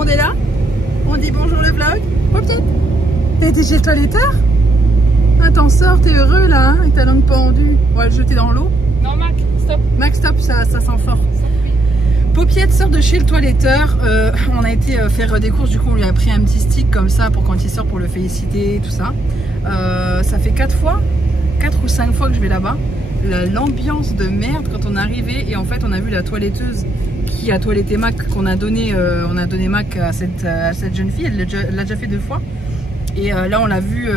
monde est là. On dit bonjour le vlog. Popiette, t'as été chez le toiletteur? Ah, t'en sors, t'es heureux là, hein, avec ta langue pendue. On va le jeter dans l'eau. Non, Mac, stop. Mac, stop, ça sent fort. Popiette sort de chez le toiletteur. On a été faire des courses, du coup on lui a pris un petit stick comme ça pour quand il sort pour le féliciter, tout ça. Ça fait 4 ou 5 fois que je vais là-bas. L'ambiance de merde quand on est arrivé, et en fait on a vu la toiletteuse qui a toiletté Mac, qu'on a donné, on a donné Mac à cette jeune fille. Elle l'a déjà fait 2 fois. Et là on l'a vu,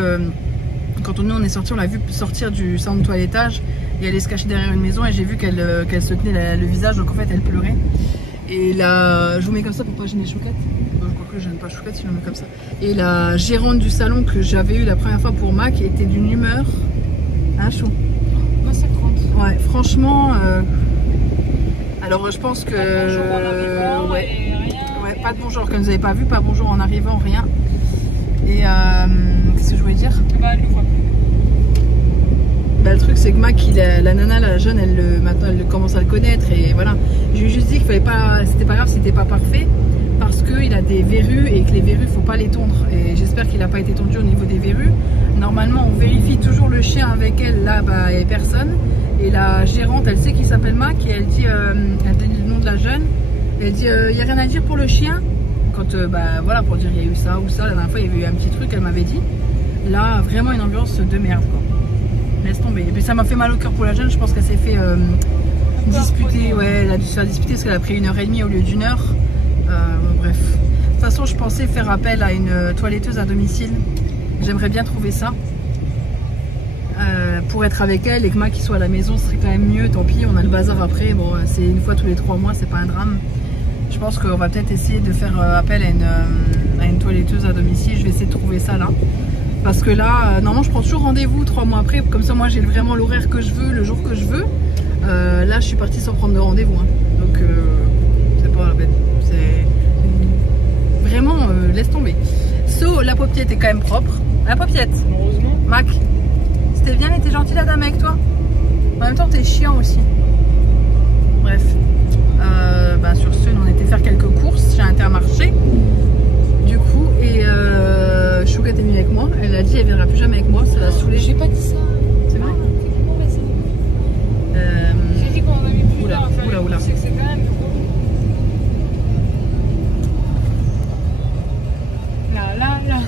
quand on est sorti, on l'a vu sortir du salon de toilettage et aller se cacher derrière une maison, et j'ai vu qu'elle se tenait le visage, donc en fait elle pleurait. Et là, je vous mets comme ça pour pas gêner Chouquette. Bon, je crois que je gêne pas Chouquette si je le mets comme ça. Et la gérante du salon que j'avais eu la première fois pour Mac était d'une humeur. Hein, Chou? Moi, c'est 30. Ouais, franchement. Alors je pense que. Pas de bonjour en arrivant, ouais. et rien. Ouais, pas de bonjour que vous n'avez pas vu, pas bonjour en arrivant, rien. Et qu'est-ce que je voulais dire? Bah, elle l'ouvre. Bah, le truc c'est que Mac, la nana, la jeune, maintenant elle commence à le connaître, et voilà. Je lui ai juste dit qu'il fallait pas, c'était pas grave si c'était pas parfait, parce qu'il a des verrues et que les verrues faut pas les tondre. Et j'espère qu'il n'a pas été tondu au niveau des verrues. Normalement on vérifie toujours le chien avec elle, là bah il n'y a personne. Et la gérante elle sait qu'il s'appelle Mac, et elle dit le nom de la jeune. Elle dit il n'y a rien à dire pour le chien. Quand bah voilà, pour dire il y a eu ça ou ça, la dernière fois il y avait eu un petit truc, elle m'avait dit. Là vraiment une ambiance de merde quoi. Laisse tomber. Et puis ça m'a fait mal au cœur pour la jeune, je pense qu'elle s'est fait disputer, ouais, elle a dû se faire disputer parce qu'elle a pris 1h30 au lieu d'1 heure. Bon, bref. De toute façon, je pensais faire appel à une toiletteuse à domicile. J'aimerais bien trouver ça. Pour être avec elle, et que Mac qui soit à la maison, ce serait quand même mieux. Tant pis, on a le bazar après. Bon, c'est une fois tous les 3 mois, c'est pas un drame. Je pense qu'on va peut-être essayer de faire appel à une toiletteuse à domicile. Je vais essayer de trouver ça là. Parce que là, normalement je prends toujours rendez-vous 3 mois après, comme ça moi j'ai vraiment l'horaire que je veux, le jour que je veux. Là je suis partie sans prendre de rendez-vous, hein. Donc c'est pas la peine. C'est vraiment, laisse tomber. So, la paupiette est quand même propre. La paupiette. Heureusement. Mac, c'était bien, elle était gentille la dame avec toi. En même temps t'es chiant aussi. Bref. Bah, sur ce, on était faire quelques courses chez Intermarché. Du coup, et Chouquette est venue avec moi. Elle a dit elle viendra plus jamais avec moi, ça l'a saoulée. J'ai pas dit ça. C'est vrai? J'ai dit qu'on en avait plus Oula, tard à faire les oula. courses, et que c'est quand même gros. Là.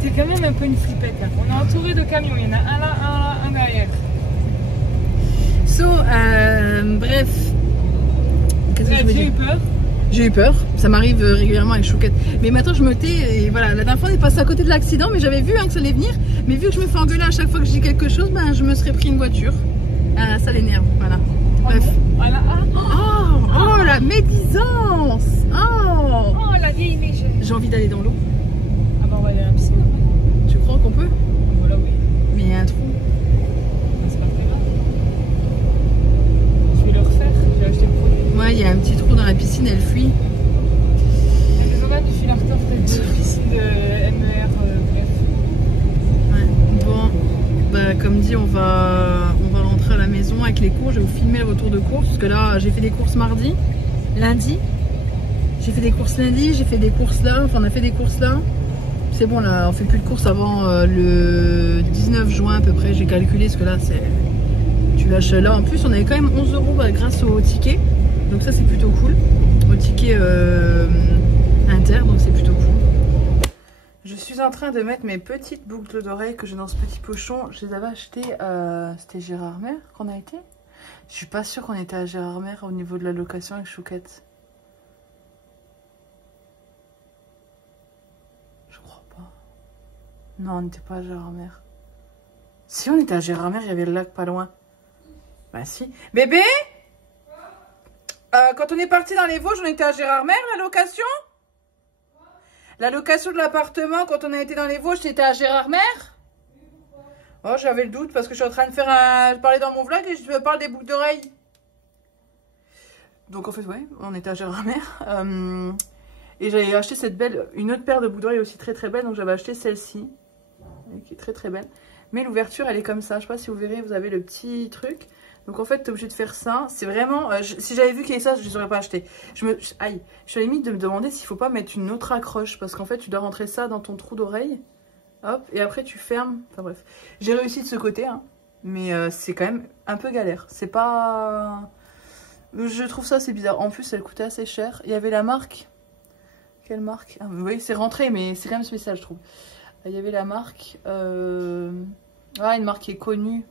C'est quand même un peu une flippette là. On est entouré de camions, il y en a un là, un derrière. So, bref. Qu'est-ce que je veux J'ai eu dire? peur. J'ai eu peur, ça m'arrive régulièrement avec Chouquette. Mais maintenant je me tais, et voilà, la dernière fois on est passé à côté de l'accident, mais j'avais vu que ça allait venir. Mais vu que je me fais engueuler à chaque fois que je dis quelque chose, ben je me serais pris une voiture. Ah, ça l'énerve, voilà. Bref. Voilà. Oh, la médisance. Oh, la vieille méchante. J'ai envie d'aller dans l'eau. Ah bah on va aller à la piscine après. Tu crois qu'on peut? Voilà, oui. Mais il y a un trou. C'est pas très grave. Je vais le refaire, j'ai acheté le produit. Ouais, il y a un petit trou dans la piscine, elle fuit. Il y a des horaires du filarteur de piscine de MER, bref. Ouais. Bon, bah, comme dit, on va rentrer à la maison avec les courses. Je vais vous filmer le retour de course, parce que là, j'ai fait des courses lundi. J'ai fait des courses lundi, j'ai fait des courses là, enfin on a fait des courses là. C'est bon là, on fait plus de courses avant le 19 juin à peu près, j'ai calculé, parce que là c'est... Tu lâches là, en plus on avait quand même 11 € grâce au ticket. Donc ça c'est plutôt cool. Au ticket inter, donc c'est plutôt cool. Je suis en train de mettre mes petites boucles d'oreilles que j'ai dans ce petit pochon. Je les avais achetées, c'était Gérardmer qu'on a été. Je suis pas sûre qu'on était à Gérardmer au niveau de la location avec Chouquette. Je crois pas. Non, on n'était pas à Gérardmer. Si on était à Gérardmer, il y avait le lac pas loin. Bah si. Bébé, quand on est parti dans les Vosges, on était à Gérardmer, la location? La location de l'appartement, quand on a été dans les Vosges, c'était à Gérardmer? Oh, j'avais le doute parce que je suis en train de faire un... Je parlais dans mon vlog et je me parle des boucles d'oreilles. Donc en fait, ouais, on était à Gérardmer. Et j'avais acheté une autre paire de boucles d'oreilles aussi très très belle. Donc j'avais acheté celle-ci, qui est très très belle. Mais l'ouverture, elle est comme ça. Je sais pas si vous verrez, vous avez le petit truc. Donc en fait, tu es obligé de faire ça. C'est vraiment... si j'avais vu qu'il y avait ça, je ne les aurais pas achetés. Aïe, je suis à la limite de me demander s'il ne faut pas mettre une autre accroche. Parce qu'en fait, tu dois rentrer ça dans ton trou d'oreille. Hop, et après tu fermes. Enfin bref. J'ai réussi de ce côté, hein. Mais c'est quand même un peu galère. C'est pas... Je trouve ça assez bizarre. En plus, elle coûtait assez cher. Il y avait la marque... Quelle marque? Ah, vous voyez, c'est rentré, mais c'est quand même spécial, je trouve. Il y avait la marque... Ah, une marque qui est connue.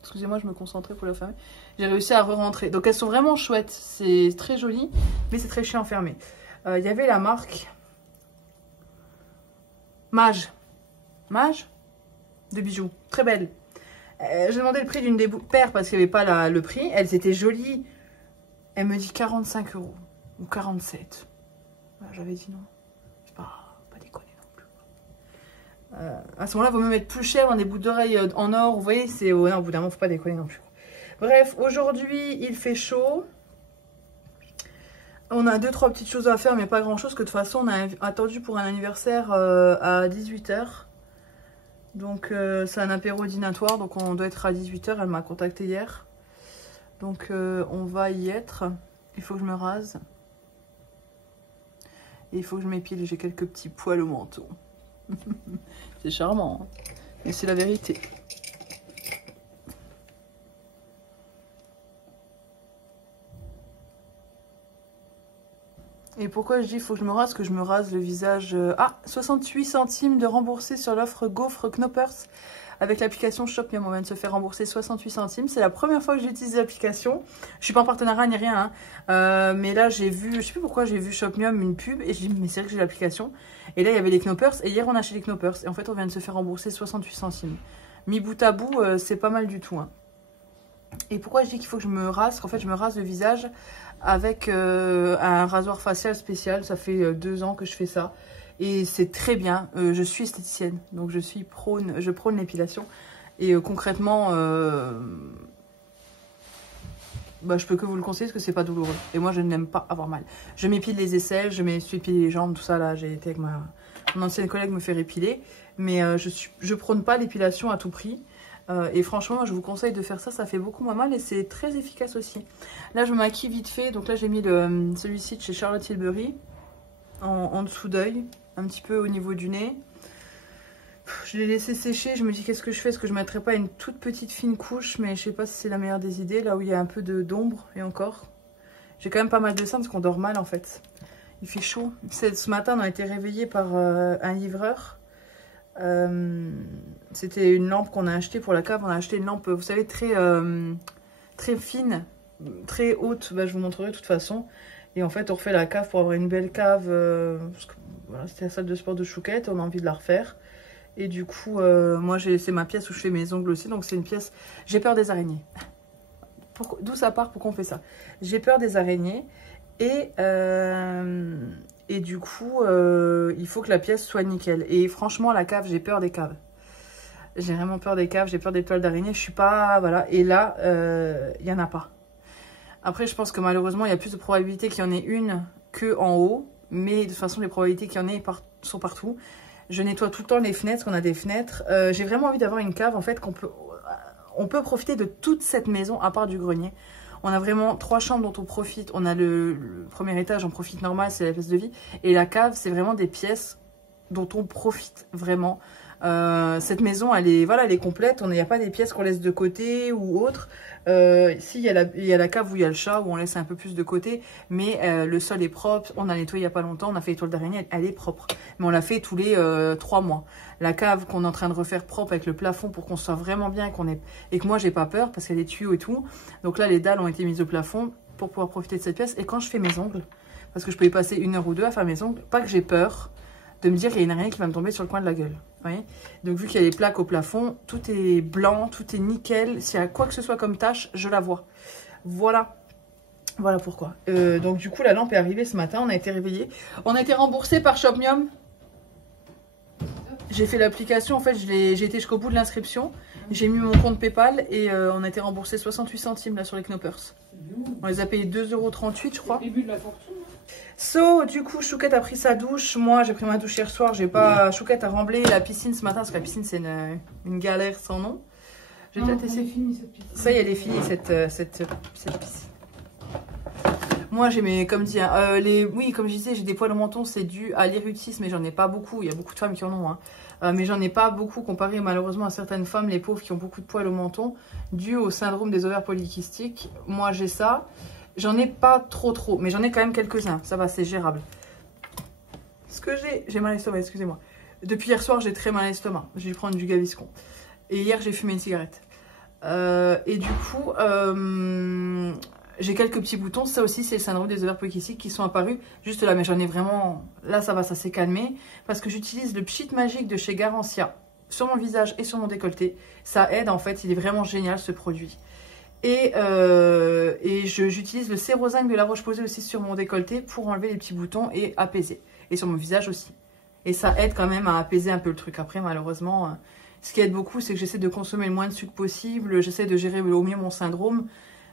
Excusez-moi, je me concentrais pour la fermer. J'ai réussi à re-rentrer. Donc elles sont vraiment chouettes. C'est très joli, mais c'est très chiant à fermer. Il y avait la marque Mage. Mage de bijoux. Très belle. J'ai demandé le prix d'une des paires parce qu'il n'y avait pas le prix. Elles étaient jolies. Elle me dit 45 € ou 47. J'avais dit non. C'est pas déconner non plus. À ce moment-là, il vaut mieux mettre plus cher dans des boucles d'oreilles en or. Vous voyez, c'est au bout d'un moment, faut pas déconner non plus. Bref, aujourd'hui, il fait chaud. On a 2-3 petites choses à faire, mais pas grand-chose. Que de toute façon, on a attendu pour un anniversaire à 18 h. Donc, c'est un apéro dînatoire. Donc, on doit être à 18 h. Elle m'a contacté hier. Donc, on va y être. Il faut que je me rase. Et il faut que je m'épile. J'ai quelques petits poils au menton. C'est charmant, hein, mais c'est la vérité. Et pourquoi je dis il faut que je me rase? Que je me rase le visage. Ah, 68 centimes de remboursé sur l'offre Gaufre Knoppers avec l'application Shopmium. On vient de se faire rembourser 68 centimes. C'est la première fois que j'utilise l'application. Je suis pas en partenariat ni rien, hein. Mais là j'ai vu, je sais plus pourquoi j'ai vu Shopmium une pub et je dis mais c'est vrai que j'ai l'application. Et là il y avait les Knoppers et hier on a acheté les Knoppers et en fait on vient de se faire rembourser 68 centimes. Mis bout à bout, c'est pas mal du tout, hein. Et pourquoi je dis qu'il faut que je me rase? Qu'en fait je me rase le visage avec un rasoir facial spécial. Ça fait 2 ans que je fais ça. Et c'est très bien. Je suis esthéticienne, donc je prône l'épilation. Et concrètement, je peux que vous le conseiller parce que c'est pas douloureux. Et moi, je n'aime pas avoir mal. Je m'épile les aisselles, je m'épile les jambes, tout ça. Là, j'ai été avec mon ancienne collègue me faire épiler. Mais je prône pas l'épilation à tout prix. Et franchement, moi, je vous conseille de faire ça. Ça fait beaucoup moins mal et c'est très efficace aussi. Là, je me maquille vite fait. Donc là, j'ai mis celui-ci de chez Charlotte Tilbury en dessous d'œil. Un petit peu au niveau du nez. Je l'ai laissé sécher. Je me dis qu'est-ce que je fais? Est-ce que je ne mettrais pas une toute petite fine couche? Mais je sais pas si c'est la meilleure des idées. Là où il y a un peu d'ombre et encore. J'ai quand même pas mal de sang parce qu'on dort mal en fait. Il fait chaud. Ce matin on a été réveillés par un livreur. C'était une lampe qu'on a achetée pour la cave. On a acheté une lampe, vous savez, très fine, très haute. Je vous montrerai de toute façon. Et en fait on refait la cave pour avoir une belle cave. Parce que, voilà, c'était la salle de sport de Chouquette, on a envie de la refaire. Et du coup, moi c'est ma pièce où je fais mes ongles aussi. Donc c'est une pièce, j'ai peur des araignées. D'où ça part, pourquoi on fait ça? J'ai peur des araignées. Et du coup, il faut que la pièce soit nickel. Et franchement, la cave, j'ai peur des caves. J'ai vraiment peur des caves, j'ai peur des toiles d'araignée. Je suis pas... Voilà. Et là, il n'y en a pas. Après, je pense que malheureusement, il y a plus de probabilité qu'il y en ait une qu'en haut. Mais de toute façon, les probabilités qu'il y en ait sont partout. Je nettoie tout le temps les fenêtres, parce qu'on a des fenêtres. J'ai vraiment envie d'avoir une cave, en fait, on peut profiter de toute cette maison, à part du grenier. On a vraiment 3 chambres dont on profite. On a le premier étage, on profite normal, c'est la pièce de vie. Et la cave, c'est vraiment des pièces dont on profite vraiment. Cette maison, elle est complète. Il n'y a pas des pièces qu'on laisse de côté ou autre. Si, il y a la cave où il y a le chat, où on laisse un peu plus de côté. Mais le sol est propre. On a nettoyé il n'y a pas longtemps. On a fait les toiles d'araignée, elle est propre. Mais on l'a fait tous les 3 mois. La cave qu'on est en train de refaire propre avec le plafond pour qu'on soit vraiment bien et que moi, j'ai pas peur parce qu'il y a des tuyaux et tout. Donc là, les dalles ont été mises au plafond pour pouvoir profiter de cette pièce. Et quand je fais mes ongles, parce que je peux y passer 1 heure ou 2 à faire mes ongles, pas que j'ai peur de me dire qu'il y a une araignée qui va me tomber sur le coin de la gueule. Vous voyez? Donc vu qu'il y a les plaques au plafond, tout est blanc, tout est nickel. S'il y a quoi que ce soit comme tâche, je la vois. Voilà. Voilà pourquoi. Donc du coup, la lampe est arrivée ce matin. On a été réveillés. On a été remboursé par Shopmium. J'ai fait l'application. En fait, j'ai été jusqu'au bout de l'inscription. J'ai mis mon compte PayPal et on a été remboursé 68 centimes là sur les Knoppers. On les a payés 2,38 €, je crois. Début de la fortune. So, du coup, Chouquette a pris sa douche. Moi, j'ai pris ma douche hier soir. J'ai pas... Chouquette a remblé la piscine ce matin parce que la piscine, c'est une galère sans nom. J'ai déjà testé. Fini cette piste. Ça y est, elle est finie cette piste. Moi j'ai mes, comme dit, oui comme je disais, j'ai des poils au menton, c'est dû à l'irrutisme, mais j'en ai pas beaucoup. Il y a beaucoup de femmes qui en ont, hein. Mais j'en ai pas beaucoup comparé malheureusement à certaines femmes, les pauvres qui ont beaucoup de poils au menton, dû au syndrome des ovaires polykystiques. Moi j'ai ça, j'en ai pas trop, mais j'en ai quand même quelques-uns, ça va, c'est gérable. Ce que j'ai mal à l'estomac, excusez-moi. Depuis hier soir j'ai très mal à l'estomac, j'ai dû prendre du Gaviscon. Et hier j'ai fumé une cigarette. Et du coup, j'ai quelques petits boutons. Ça aussi, c'est le syndrome des ovaires polykystiques qui sont apparus juste là. Mais j'en ai vraiment... Là, ça va, ça s'est calmé. Parce que j'utilise le Pchit Magique de chez Garancia sur mon visage et sur mon décolleté. Ça aide, en fait. Il est vraiment génial, ce produit. Et j'utilise le Sérozinc de La Roche-Posay aussi sur mon décolleté pour enlever les petits boutons et apaiser. Et sur mon visage aussi. Et ça aide quand même à apaiser un peu le truc. Après, malheureusement... Ce qui aide beaucoup, c'est que j'essaie de consommer le moins de sucre possible. J'essaie de gérer au mieux mon syndrome.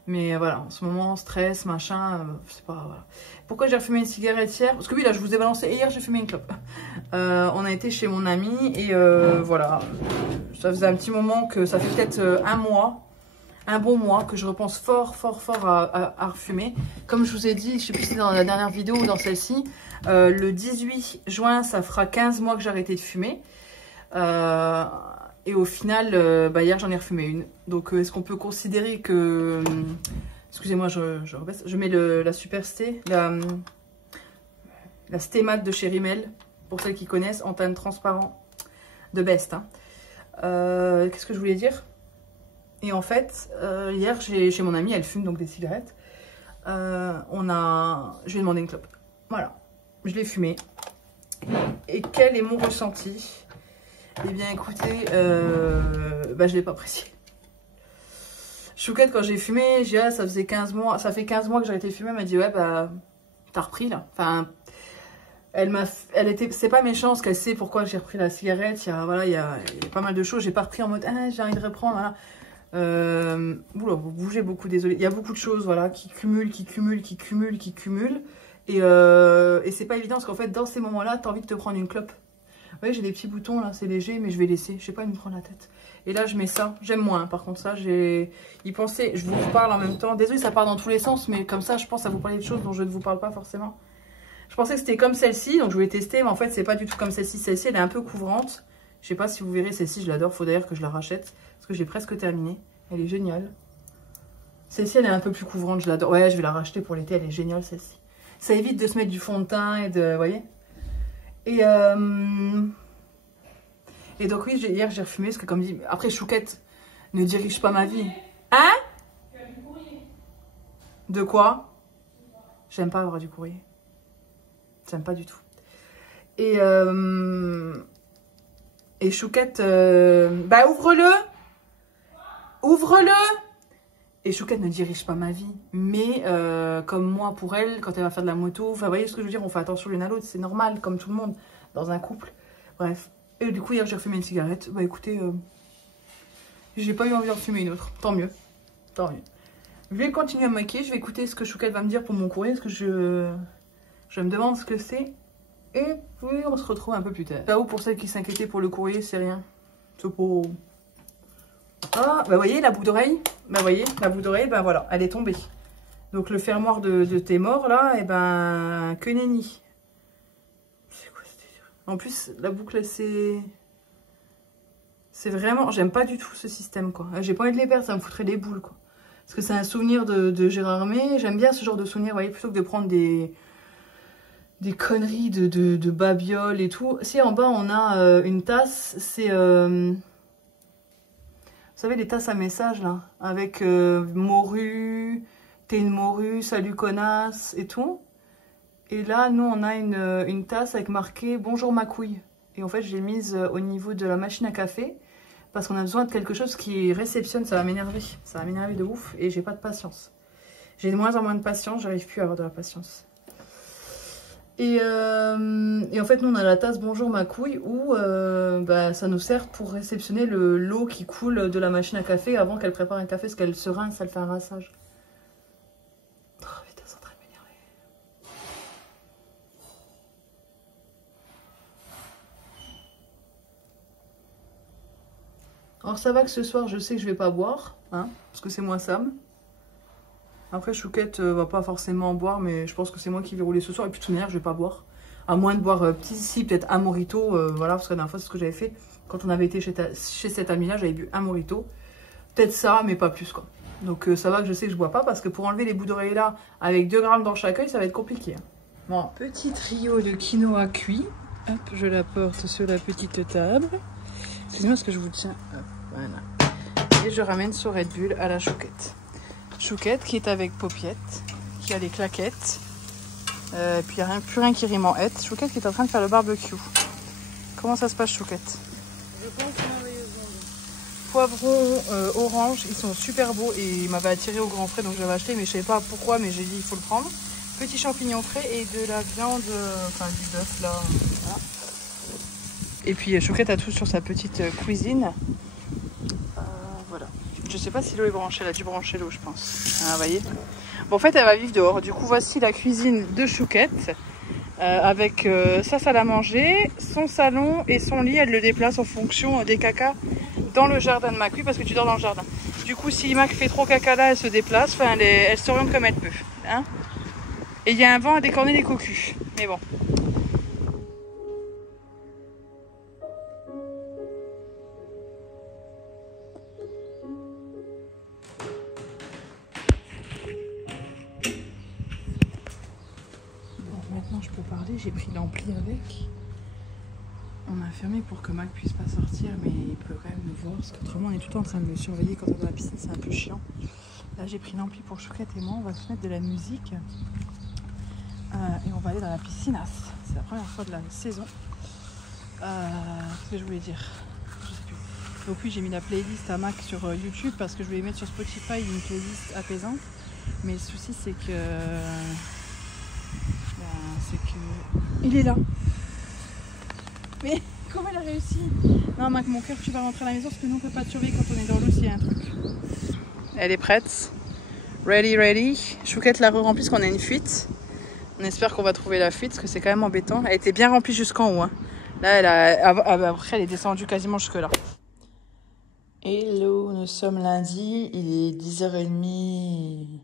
Mais voilà, en ce moment, stress, machin, c'est pas... Voilà. Pourquoi j'ai refumé une cigarette hier? Parce que oui, là, je vous ai balancé. Et hier, j'ai fumé une clope. On a été chez mon ami. Et voilà. Ça faisait un petit moment que... Ça fait peut-être un mois. Un bon mois que je repense fort à refumer. Comme je vous ai dit, je sais plus si c'est dans la dernière vidéo ou dans celle-ci. Le 18 juin, ça fera 15 mois que j'ai arrêté de fumer. Et au final, hier j'en ai refumé une. Donc est-ce qu'on peut considérer que... Excusez-moi, je rebaisse. Je mets la Super Sté, la Sté Mat de chez Rimmel, pour celles qui connaissent, en teint transparent de Best. Hein. Qu'est-ce que je voulais dire? Et en fait, hier chez mon amie, elle fume donc des cigarettes. Je lui ai demandé une clope. Voilà, je l'ai fumée. Et quel est mon ressenti? Eh bien écoutez, je l'ai pas apprécié. Chouquette, quand j'ai fumé, j'ai dit, ça faisait 15 mois, ça fait 15 mois que j'ai arrêté de fumer, elle m'a dit ouais t'as repris là. Enfin, c'est pas méchant parce qu'elle sait pourquoi j'ai repris la cigarette, il y a pas mal de choses, j'ai pas repris en mode j'ai envie de reprendre, voilà. Oula, vous bougez beaucoup, désolé. Il y a beaucoup de choses, voilà, qui cumulent. Et c'est pas évident parce qu'en fait, dans ces moments-là, t'as envie de te prendre une clope. Oui, j'ai des petits boutons là, c'est léger, mais je vais laisser. Je sais pas, il me prend la tête. Et là, je mets ça. J'aime moins, par contre, ça, j'ai y pensé. Je vous parle en même temps. Désolé, ça part dans tous les sens, mais comme ça, je pense à vous parler de choses dont je ne vous parle pas forcément. Je pensais que c'était comme celle-ci, donc je voulais tester, mais en fait, c'est pas du tout comme celle-ci. Celle-ci, elle est un peu couvrante. Je sais pas si vous verrez, celle-ci, je l'adore. Faut d'ailleurs que je la rachète, parce que j'ai presque terminé. Elle est géniale. Celle-ci, elle est un peu plus couvrante, je l'adore. Ouais, je vais la racheter pour l'été, elle est géniale, celle-ci. Ça évite de se mettre du fond de teint et de... Vous voyez ? Et donc oui, hier j'ai refumé parce que comme dit, après Chouquette ne dirige pas ma vie. Hein? De quoi? J'aime pas avoir du courrier. J'aime pas du tout. Et Chouquette, ouvre-le! Ouvre-le! Et Chouquette ne dirige pas ma vie. Mais comme moi pour elle, quand elle va faire de la moto, enfin vous voyez ce que je veux dire, on fait attention l'une à l'autre, c'est normal, comme tout le monde, dans un couple. Bref. Et du coup, hier, j'ai refumé une cigarette. Bah écoutez, j'ai pas eu envie d'en fumer une autre. Tant mieux. Tant mieux. Je vais continuer à me maquiller. Je vais écouter ce que Chouquette va me dire pour mon courrier. Parce que je me demande ce que c'est. Et puis, on se retrouve un peu plus tard. Là où, pour celles qui s'inquiétaient pour le courrier, c'est rien. C'est pour... Ah, bah voyez, la boucle d'oreille. Bah voyez, la boucle d'oreille, bah voilà, elle est tombée. Donc, le fermoir de tes morts, là, et ben, que nenni. En plus, la boucle, c'est vraiment... J'aime pas du tout ce système, quoi. J'ai pas envie de les perdre, ça me foutrait des boules, quoi. Parce que c'est un souvenir de Gérard May. J'aime bien ce genre de souvenir, vous voyez, plutôt que de prendre des conneries de babioles et tout. Si, en bas, on a une tasse, c'est... vous savez, les tasses à messages, là, avec morue, t'es une morue, salut connasse et tout. Et là, nous, on a une tasse avec marqué « Bonjour ma couille ». Et en fait, je l'ai mise au niveau de la machine à café parce qu'on a besoin de quelque chose qui réceptionne. Ça va m'énerver. Ça va m'énerver de ouf et j'ai pas de patience. J'ai de moins en moins de patience. J'arrive plus à avoir de la patience. Et en fait, nous, on a la tasse « Bonjour ma couille » où ça nous sert pour réceptionner l'eau qui coule de la machine à café avant qu'elle prépare un café parce qu'elle se rince, elle fait un rinçage. Alors ça va que ce soir, je sais que je vais pas boire, hein, parce que c'est moi Sam. Après, Chouquette va pas forcément boire, mais je pense que c'est moi qui vais rouler ce soir. Et puis de toute manière, je vais pas boire. À moins de boire petit ici, peut-être un mojito. Voilà, parce que la dernière fois, c'est ce que j'avais fait. Quand on avait été chez cette amie-là, j'avais bu un mojito. Peut-être ça, mais pas plus, quoi. Donc ça va que je sais que je bois pas, parce que pour enlever les bouts d'oreiller là, avec 2 grammes dans chaque œil, ça va être compliqué. Hein. Bon, petit trio de quinoa cuit. Hop, je la porte sur la petite table. Excusez-moi parce que je vous tiens. Hop, voilà. Et je ramène ce Red Bull à la Chouquette. Chouquette qui est avec Popiette, qui a les claquettes. Et puis il n'y a plus rien qui rime en hête. Chouquette qui est en train de faire le barbecue. Comment ça se passe, Chouquette? Je pense merveilleusement. Poivrons orange, ils sont super beaux et il m'avait attiré au grand frais donc j'avais acheté, mais je ne savais pas pourquoi, mais j'ai dit il faut le prendre. Petits champignons frais et de la viande, enfin du bœuf là. Voilà. Et puis Chouquette a tout sur sa petite cuisine. Voilà. Je sais pas si l'eau est branchée, elle a dû brancher l'eau je pense. Ah, vous voyez. Bon, en fait elle va vivre dehors. Du coup voici la cuisine de Chouquette. Avec sa salle à manger, son salon et son lit. Elle le déplace en fonction des cacas dans le jardin de Mac. Oui, parce que tu dors dans le jardin. Du coup si Mac fait trop caca là, elle se déplace. Enfin elle s'oriente comme elle peut. Hein, et il y a un vent à décorner les cocus. Mais bon. Maintenant je peux parler, j'ai pris l'ampli avec. On a fermé pour que Mac puisse pas sortir, mais il peut quand même nous voir, parce qu'autrement on est tout le temps en train de le surveiller quand on est dans la piscine, c'est un peu chiant. Là j'ai pris l'ampli pour Chouquette et moi, on va se mettre de la musique et on va aller dans la piscinasse. C'est la première fois de la saison. Qu'est-ce que je voulais dire? Je sais plus. Donc oui, j'ai mis la playlist à Mac sur YouTube parce que je voulais mettre sur Spotify une playlist apaisante, mais le souci c'est que il est là. Mais comment elle a réussi? Non Mac, mon cœur, tu vas rentrer à la maison parce que nous on peut pas te surveiller quand on est dans l'eau s'il y a un truc. Elle est prête. Ready, ready. Chouquette l'a re-remplie parce qu'on a une fuite. On espère qu'on va trouver la fuite parce que c'est quand même embêtant. Elle était bien remplie jusqu'en haut. Hein. Là, après elle est descendue quasiment jusque là. Hello, nous sommes lundi. Il est 10h30.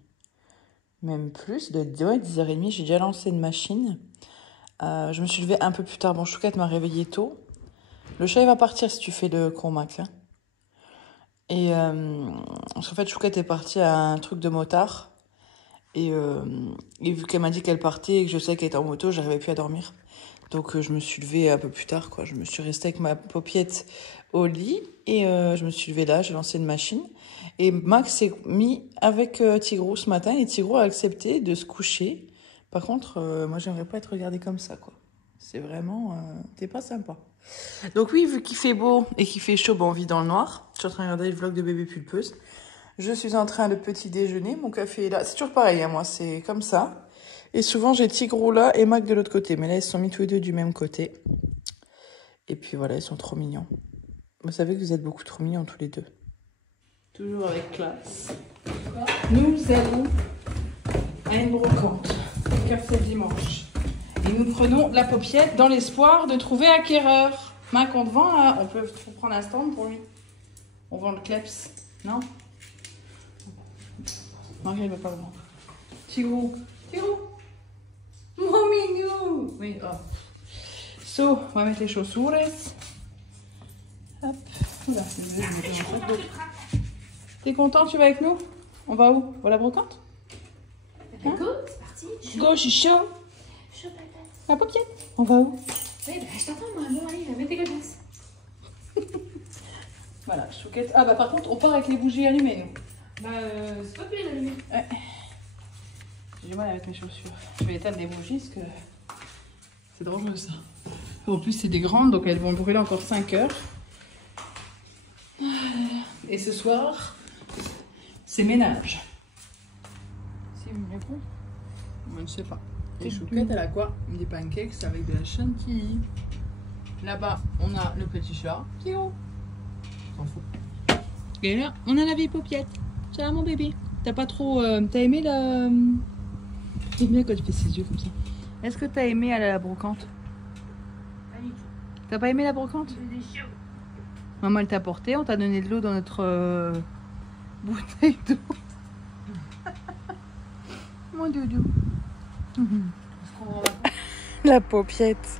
Même plus, ouais, 10h30. J'ai déjà lancé une machine. Je me suis levée un peu plus tard. Bon, Chouquette m'a réveillée tôt. Le chat il va partir si tu fais le con Mac. Hein. Et parce qu'en fait, Chouquette est partie à un truc de motard. Et vu qu'elle m'a dit qu'elle partait et que je sais qu'elle était en moto, j'arrivais plus à dormir. Donc je me suis levée un peu plus tard, quoi. Je me suis restée avec ma Popiette au lit. Et je me suis levée là, j'ai lancé une machine. Et Max s'est mis avec Tigrou ce matin. Et Tigrou a accepté de se coucher. Par contre, moi, j'aimerais pas être regardée comme ça, quoi. C'est vraiment... t'es pas sympa. Donc oui, vu qu'il fait beau et qu'il fait chaud, bon, on vit dans le noir. Je suis en train de regarder le vlog de bébé pulpeuse. Je suis en train de petit déjeuner. Mon café est là. C'est toujours pareil, hein, moi, c'est comme ça. Et souvent, j'ai Tigrou là et Mac de l'autre côté. Mais là, ils se sont mis tous les deux du même côté. Et puis voilà, ils sont trop mignons. Vous savez que vous êtes beaucoup trop mignons tous les deux. Toujours avec classe. Nous allons à une brocante. Café dimanche. Et nous prenons la Popiette dans l'espoir de trouver acquéreur. Mac, on te vend là. On peut prendre un stand pour lui. On vend le kleps. Non? Marie, elle ne va pas le vendre. Tigrou. Tigrou. Mon mignon. Oui, oh. So, on va mettre les chaussures. Hop. Oula, t'es content, tu vas avec nous? On va où? On va à la brocante? Hein? Go, c'est parti. Go, je suis chaud. Chaud patate. La Popiette. On va où? Oui, bah, je t'entends, moi. Bon, allez, mets tes glaces. Voilà, Chouquette. Ah, bah, par contre, on part avec les bougies allumées, nous. Bah, c'est pas plus allumé. Ouais. J'ai du mal avec mes chaussures. Je vais éteindre les bougies parce que c'est dangereux, ça. En plus, c'est des grandes, donc elles vont brûler encore 5 heures. Et ce soir, c'est ménage. Si vous me répondez? Je ne sais pas. Et Chouquette, elle a quoi? Des pancakes avec de la chantilly. Là-bas, on a le petit chat. Kio. S'en fout. Et là, on a la vieille Popiette. Ça va, mon bébé? T'as pas trop... t'as aimé la... J'aime bien quand tu fais ses yeux comme ça. Est-ce que t'as aimé aller à la brocante? Pas du tout. T'as pas aimé la brocante? C'est des chiots. Maman, elle t'a porté, on t'a donné de l'eau dans notre bouteille d'eau. Mon doudou. La paupiette.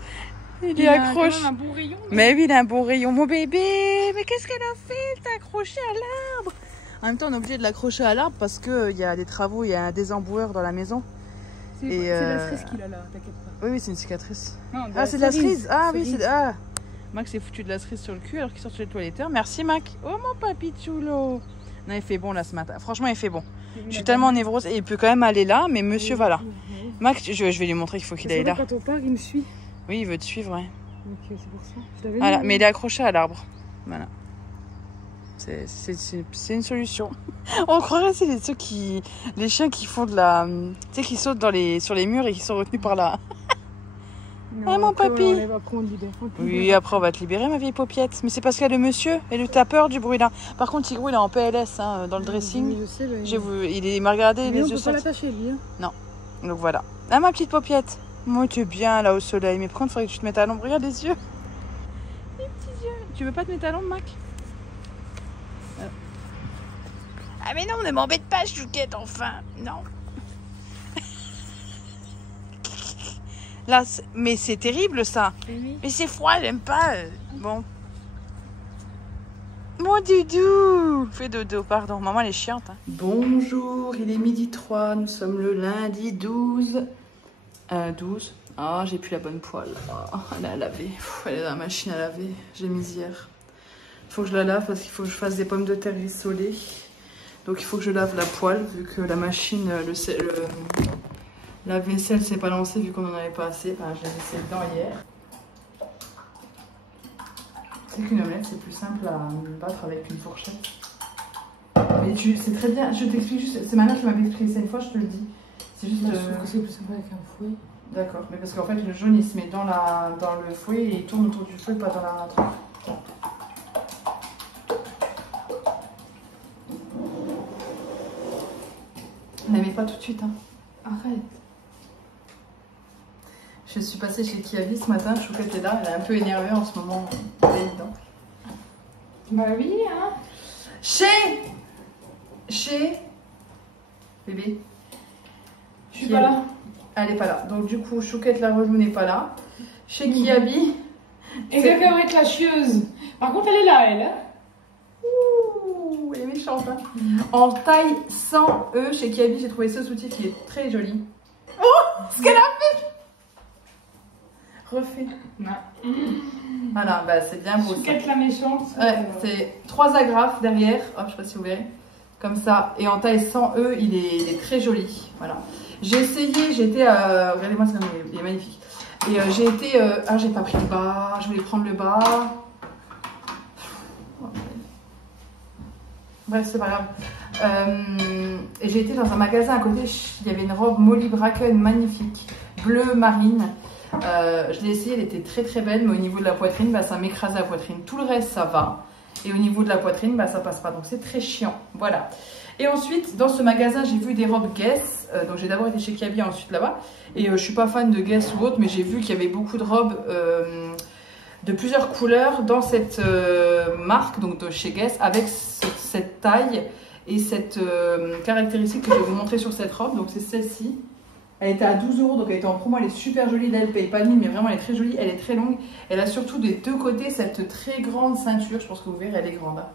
Il est accroché. Un beau rayon. Mais oui, il a un beau rayon. Mon bébé, mais qu'est-ce qu'elle a fait? Elle t'a accroché à l'arbre. En même temps, on est obligé de l'accrocher à l'arbre parce qu'il y a des travaux, il y a un désemboueur dans la maison. C'est la cerise qu'il a là, t'inquiète pas. Oui, c'est une cicatrice. Non, Ah, c'est de la cerise. Ah oui, Cerise. c'est... Ah. Max s'est foutu de la cerise sur le cul alors qu'il sort sur les toiletteurs. Merci, Mac. Oh, mon papi chulo. Non, il fait bon là ce matin. Franchement, il fait bon. Je suis tellement névrose. Et il peut quand même aller là, mais monsieur va là. Max, je vais lui montrer qu'il faut qu'il aille là. Quand on part, il me suit. Oui, il veut te suivre, ouais. Donc c'est pour ça. Je t'avais Voilà, dit, mais il est accroché à l'arbre. Voilà. C'est une solution. On croirait c'est les chiens qui font de la... Tu sais, qui sautent sur les murs et qui sont retenus par là. non, Ah, mon après, papy. Après, on libère. Oui, après on va te libérer, ma vieille paupiette. Mais c'est parce qu'il y a le monsieur et t'as peur du bruit là. Par contre, Tigrou, il est en PLS hein, dans le dressing. Oui, je sais, mais... Il m'a regardé mais les on yeux peut pas sortis. l'attacher, lui. Hein. Donc voilà. Ah, ma petite paupiette. Moi, tu es bien là au soleil. Mais pourquoi il faudrait que tu te mettes à l'ombre? Regarde les yeux. Les petits yeux. Tu veux pas te mettre à l'ombre, Mac? Ah, mais non, ne m'embête pas, Chouquette, enfin. Non. Là, mais c'est terrible ça. Oui. Mais c'est froid, j'aime pas. Bon. Mon doudou. Fais dodo, pardon. Maman, elle est chiante. Hein. Bonjour, il est 12h03. Nous sommes le lundi 12. 12. Ah, j'ai plus la bonne poêle. Oh, elle est à laver. Elle est dans la machine à laver. J'ai mis hier. Il faut que je la lave parce qu'il faut que je fasse des pommes de terre rissolées. Donc il faut que je lave la poêle vu que la machine, la vaisselle s'est pas lancée vu qu'on en avait pas assez. Enfin, je l'ai laissé dedans hier. C'est qu'une omelette, c'est plus simple à battre avec une fourchette. Mais c'est très bien, je t'explique juste, c'est ma mère qui m'avait expliqué ça une fois, je te le dis. C'est juste... Je trouve que c'est plus sympa avec un fouet. D'accord, mais parce qu'en fait le jaune il se met dans le fouet et il tourne autour du fouet, pas dans la truc. Ne la mets pas tout de suite, hein. Arrête. Je suis passée chez Kiavi ce matin, Chouquette est là, elle est un peu énervée en ce moment, elle est dedans. Bah oui, hein. Chez bébé. Je suis pas là. Elle est pas là. Donc du coup, Chouquette la relou n'est pas là. Chez Kiavi. Et quelqu'un va être la chieuse. Par contre, elle est là, elle. Hein. Ouh, elle est méchante. Hein. En taille 100E chez Kiavi, j'ai trouvé ce soutif qui est très joli. Oh, ce qu'elle a fait. Refait. Non. Voilà, bah c'est bien beau. Chouquette la méchante. Ouais, c'est 3 agrafes derrière. Hop, je sais pas si vous verrez. Comme ça. Et en taille 100E, il est très joli. Voilà. J'ai essayé, j'étais à... Regardez-moi, il est magnifique. Et j'ai été... Ah, j'ai pas pris le bas. Je voulais prendre le bas. Bref, c'est pas grave. Et j'ai été dans un magasin à côté. Il y avait une robe Molly Bracken magnifique. Bleu marine. Je l'ai essayée, elle était très très belle. Mais au niveau de la poitrine, bah, ça m'écrase la poitrine. Tout le reste, ça va. Et au niveau de la poitrine, bah, ça passe pas. Donc c'est très chiant. Voilà. Et ensuite, dans ce magasin, j'ai vu des robes Guess. Donc j'ai d'abord été chez Kiabi, ensuite là-bas. Et je suis pas fan de Guess ou autre, mais j'ai vu qu'il y avait beaucoup de robes de plusieurs couleurs dans cette marque, donc de chez Guess, avec cette taille et cette caractéristique que je vais vous montrer sur cette robe. Donc c'est celle-ci. Elle était à 12 €, donc elle était en promo, elle est super jolie. Là, elle paye pas de mine, mais vraiment, elle est très jolie. Elle est très longue. Elle a surtout des deux côtés cette très grande ceinture. Je pense que vous verrez, elle est grande. Hein.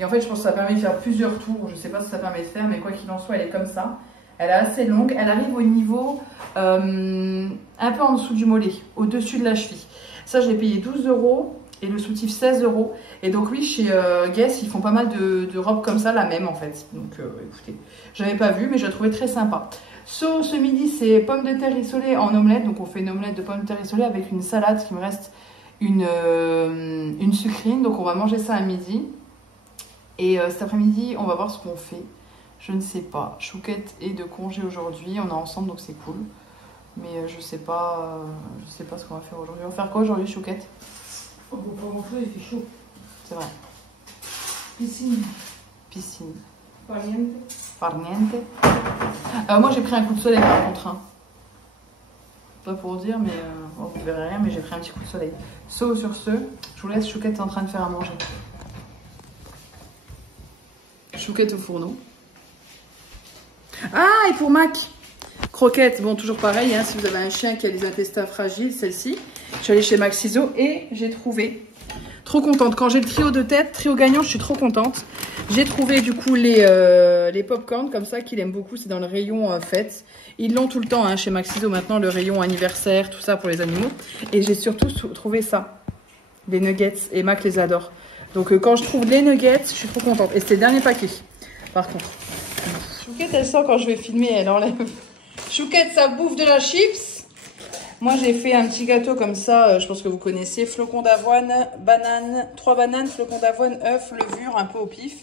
Et en fait, je pense que ça permet de faire plusieurs tours. Je sais pas si ça permet de faire, mais quoi qu'il en soit, elle est comme ça. Elle est assez longue. Elle arrive au niveau un peu en dessous du mollet, au-dessus de la cheville. Ça, je l'ai payé 12 € et le soutif 16 €. Et donc oui, chez Guess, ils font pas mal de robes comme ça, la même en fait. Donc écoutez, j'avais pas vu, mais je la trouvais très sympa. Ce midi, c'est pommes de terre rissolées en omelette. Donc on fait une omelette de pommes de terre rissolées avec une salade qui me reste une sucrine. Donc on va manger ça à midi. Et cet après-midi, on va voir ce qu'on fait. Je ne sais pas. Chouquette est de congé aujourd'hui. On est ensemble, donc c'est cool. Mais je sais pas ce qu'on va faire aujourd'hui. On va faire quoi aujourd'hui, Chouquette? On peut pas rentrer, il fait chaud. C'est vrai. Piscine. Piscine. Farniente. Farniente. Moi, j'ai pris un coup de soleil par contre. Hein. Pas pour dire, mais vous verrez rien, mais j'ai pris un petit coup de soleil. Sur ce, je vous laisse. Chouquette est en train de faire à manger. Chouquette au fourneau. Ah, et pour Mac, croquettes. Bon, toujours pareil, hein, si vous avez un chien qui a des intestins fragiles, celle-ci. Je suis allée chez Max Ciseaux et j'ai trouvé. Trop contente. Quand j'ai le trio de tête, trio gagnant, je suis trop contente. J'ai trouvé du coup les pop-corn comme ça qu'il aime beaucoup. C'est dans le rayon fête. Ils l'ont tout le temps hein, chez Max Ciseaux maintenant, le rayon anniversaire, tout ça pour les animaux. Et j'ai surtout trouvé ça, des nuggets. Et Mac les adore. Donc quand je trouve les nuggets, je suis trop contente. Et c'était le dernier paquet, par contre. Chouquette, elle sent quand je vais filmer, elle enlève. Chouquette, ça bouffe de la chips. Moi, j'ai fait un petit gâteau comme ça, je pense que vous connaissez. Flocons d'avoine, banane, 3 bananes, flocons d'avoine, œufs, levure, un peu au pif.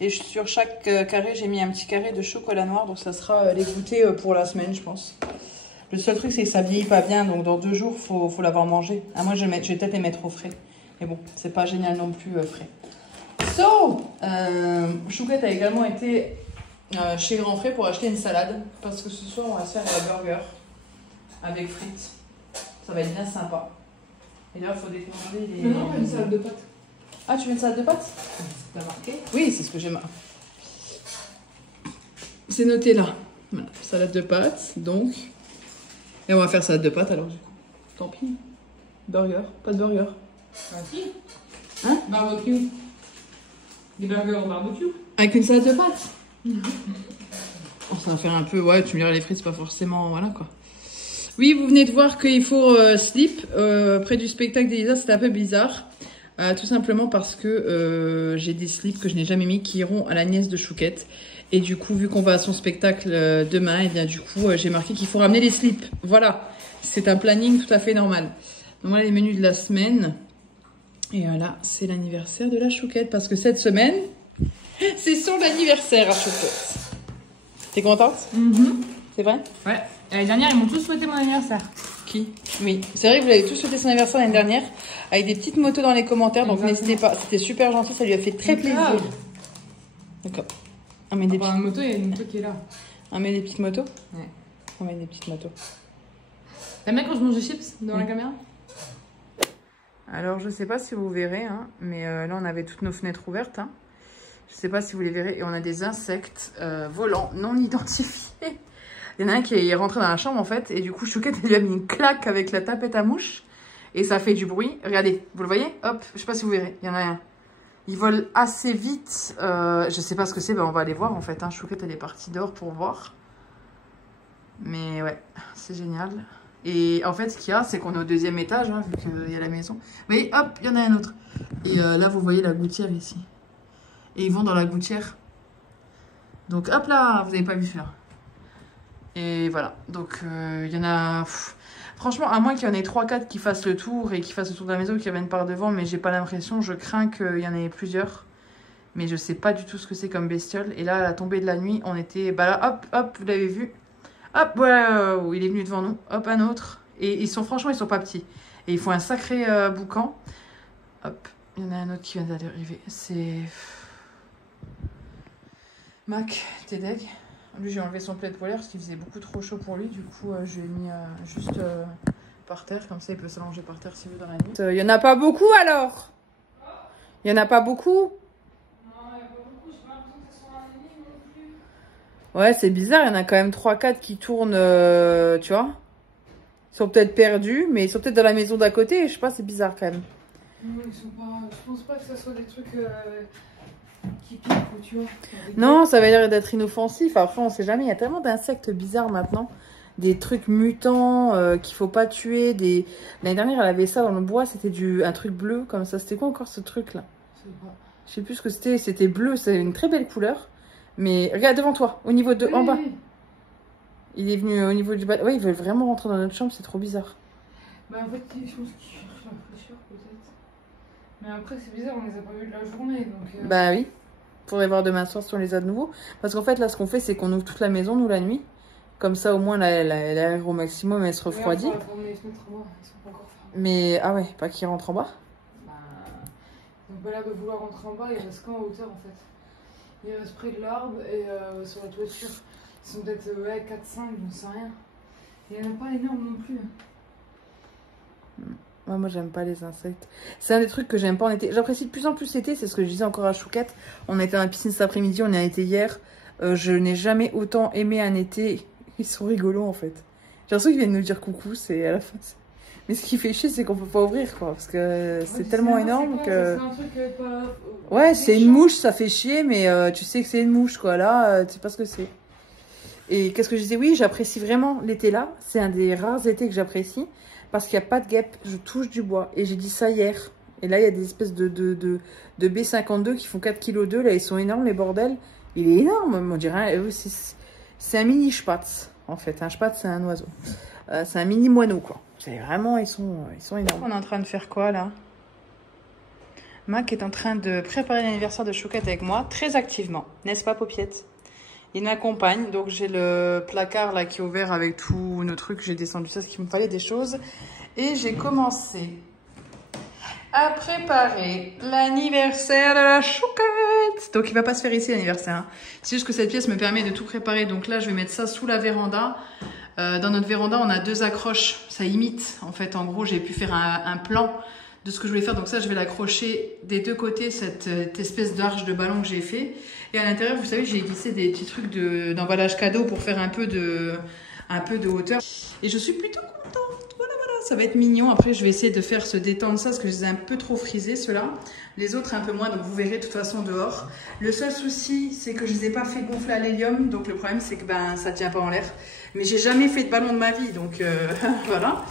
Et sur chaque carré, j'ai mis un petit carré de chocolat noir. Donc ça sera les goûters pour la semaine, je pense. Le seul truc, c'est que ça vieillit pas bien. Donc dans 2 jours, faut l'avoir mangé. Ah, moi, je vais peut-être les mettre au frais. Mais bon, c'est pas génial non plus frais. Chouquette a également été chez Grand Frais pour acheter une salade. Parce que ce soir, on va se faire un burger avec frites. Ça va être bien sympa. Et là, il faut décommander les... Non, une salade de pâtes. Ah, tu veux une salade de pâtes? T'as marqué? Oui, c'est ce que j'ai marqué. C'est noté là. Voilà, salade de pâtes, donc. Et on va faire salade de pâtes alors, du coup. Tant pis. Burger, pas de burger. Ah si. Hein? Barbecue. Des burgers au barbecue. Avec une salade de pâtes. Oh, ça va faire un peu... Ouais, tu me diras, les frites, c'est pas forcément... Voilà, quoi. Oui, vous venez de voir qu'il faut slip près du spectacle d'Elisa. C'était un peu bizarre. Tout simplement parce que j'ai des slips que je n'ai jamais mis qui iront à la nièce de Chouquette. Et du coup, vu qu'on va à son spectacle demain, et bien du coup, j'ai marqué qu'il faut ramener les slips. Voilà, c'est un planning tout à fait normal. Donc voilà les menus de la semaine. Et là, c'est l'anniversaire de la Chouquette. Parce que cette semaine, c'est son anniversaire à Chouquette. T'es contente? C'est vrai? Ouais. L'année dernière, ils m'ont tous souhaité mon anniversaire. Qui? Oui, c'est vrai que vous l'avez tous souhaité son anniversaire l'année dernière avec des petites motos dans les commentaires, donc n'hésitez pas, c'était super gentil, ça lui a fait très plaisir. D'accord. On met des Pour la moto, il y a une moto qui est là. On met des petites motos? Ouais. On met des petites motos. T'aimes bien quand je mange des chips devant la caméra? Alors je sais pas si vous verrez, hein, mais là on avait toutes nos fenêtres ouvertes. Hein. Je sais pas si vous les verrez, et on a des insectes volants non identifiés. Il y en a un qui est rentré dans la chambre en fait, et du coup Chouquette lui a mis une claque avec la tapette à mouche, et ça fait du bruit. Regardez, vous le voyez? Hop, je sais pas si vous verrez, il y en a un. Il vole assez vite, je sais pas ce que c'est, ben on va aller voir en fait. Hein. Chouquette elle est partie dehors pour voir. Mais ouais, c'est génial. Et en fait ce qu'il y a, c'est qu'on est au 2e étage, hein, vu qu'il y a la maison. Vous voyez, hop, il y en a un autre. Et là vous voyez la gouttière ici. Et ils vont dans la gouttière. Donc hop là, vous avez pas vu celui-là. Et voilà, donc il y en a... Franchement, à moins qu'il y en ait 3-4 qui fassent le tour et qui fassent le tour de la maison, qui reviennent par devant, mais j'ai pas l'impression, je crains qu'il y en ait plusieurs. Mais je sais pas du tout ce que c'est comme bestiole. Et là, à la tombée de la nuit, on était... Bah là, hop, hop, vous l'avez vu. Hop, voilà, il est venu devant nous. Hop, un autre. Et ils sont, franchement, ils sont pas petits. Et ils font un sacré boucan. Hop, il y en a un autre qui vient d'arriver. C'est... Mac, t'es deg? Lui, j'ai enlevé son plaid polaire parce qu'il faisait beaucoup trop chaud pour lui. Du coup, je l'ai mis juste par terre. Comme ça, il peut s'allonger par terre s'il veut dans la nuit. Il y en a pas beaucoup alors? Il y en a pas beaucoup? Non, il n'y a pas beaucoup. J'ai pas l'impression que ce soit un ennemi non plus. Ouais, c'est bizarre. Il y en a quand même 3-4 qui tournent, tu vois. Ils sont peut-être perdus, mais ils sont peut-être dans la maison d'à côté. Je sais pas, c'est bizarre quand même. Non, ils sont pas... Je pense pas que ce soit des trucs... qui piquent, tu vois. Non, ça va l'air d'être inoffensif. Après, on sait jamais. Il y a tellement d'insectes bizarres maintenant. Des trucs mutants qu'il faut pas tuer. L'année dernière, elle avait ça dans le bois. C'était un truc bleu comme ça. C'était quoi encore ce truc-là? Je sais plus ce que c'était. C'était bleu. C'est une très belle couleur. Mais regarde devant toi, au niveau de... Oui, en bas. oui. Il est venu au niveau du bas. Ouais, ils veulent vraiment rentrer dans notre chambre. C'est trop bizarre. Bah en fait, je pense qu'ils cherchent la fraîcheur peut-être. Mais après, c'est bizarre, on les a pas vus de la journée. Donc, Bah oui. Faudrait voir demain soir si on les a de nouveau. Parce qu'en fait, là, ce qu'on fait, c'est qu'on ouvre toute la maison, nous, la nuit. Comme ça, au moins, l'air au maximum, elle se refroidit. Ouais, les fenêtres en bas, elles sont pas encore fermées. Mais, ah ouais, pas qu'ils rentrent en bas. Bah, ils n'ont pas l'air de vouloir rentrer en bas, ils restent qu'en hauteur en fait. Ils restent près de l'arbre et sur la toiture. Ils sont peut-être 4-5, je ne sais rien. Et il n'y en a pas énorme non plus. Moi, j'aime pas les insectes. C'est un des trucs que j'aime pas en été. J'apprécie de plus en plus l'été, c'est ce que je disais encore à Chouquette. On a été dans la piscine cet après-midi, on y a été hier. Je n'ai jamais autant aimé un été. Ils sont rigolos en fait. J'ai l'impression qu'ils viennent nous dire coucou, c'est à la fin. Mais ce qui fait chier, c'est qu'on peut pas ouvrir quoi. Parce que c'est tellement énorme que. C'est un truc pas. Ouais, c'est une mouche, ça fait chier, mais tu sais que c'est une mouche quoi. Là, tu sais pas ce que c'est. Et qu'est-ce que je disais? Oui, j'apprécie vraiment l'été là. C'est un des rares étés que j'apprécie. Parce qu'il n'y a pas de guêpes, je touche du bois. Et j'ai dit ça hier. Et là, il y a des espèces de B52 qui font 4,2 kg. Là, ils sont énormes, les bordels. Il est énorme, on dirait. C'est un mini spatz, en fait. Un spatz, c'est un oiseau. C'est un mini moineau, quoi. C'est vraiment, ils sont énormes. On est en train de faire quoi, là? Mac est en train de préparer l'anniversaire de Chouquette avec moi, très activement. N'est-ce pas, Paupiette? Il m'accompagne, donc j'ai le placard là qui est ouvert avec tous nos trucs. J'ai descendu ça, parce qu'il me fallait des choses. Et j'ai commencé à préparer l'anniversaire de la Chouquette. Donc il va pas se faire ici l'anniversaire. Hein. C'est juste que cette pièce me permet de tout préparer. Donc là, je vais mettre ça sous la véranda. Dans notre véranda, on a 2 accroches. Ça imite, en fait. En gros, j'ai pu faire un plan de ce que je voulais faire. Donc ça, je vais l'accrocher des 2 côtés, cette espèce d'arche de ballon que j'ai fait. Et à l'intérieur, vous savez, j'ai glissé des petits trucs d'emballage cadeau pour faire un peu de hauteur. Et je suis plutôt contente. Voilà, ça va être mignon. Après, je vais essayer de faire se détendre ça, parce que je les ai un peu trop frisés, ceux-là. Les autres, un peu moins, donc vous verrez de toute façon dehors. Le seul souci, c'est que je les ai pas fait gonfler à l'hélium. Donc le problème, c'est que ça tient pas en l'air. Mais j'ai jamais fait de ballon de ma vie, donc voilà.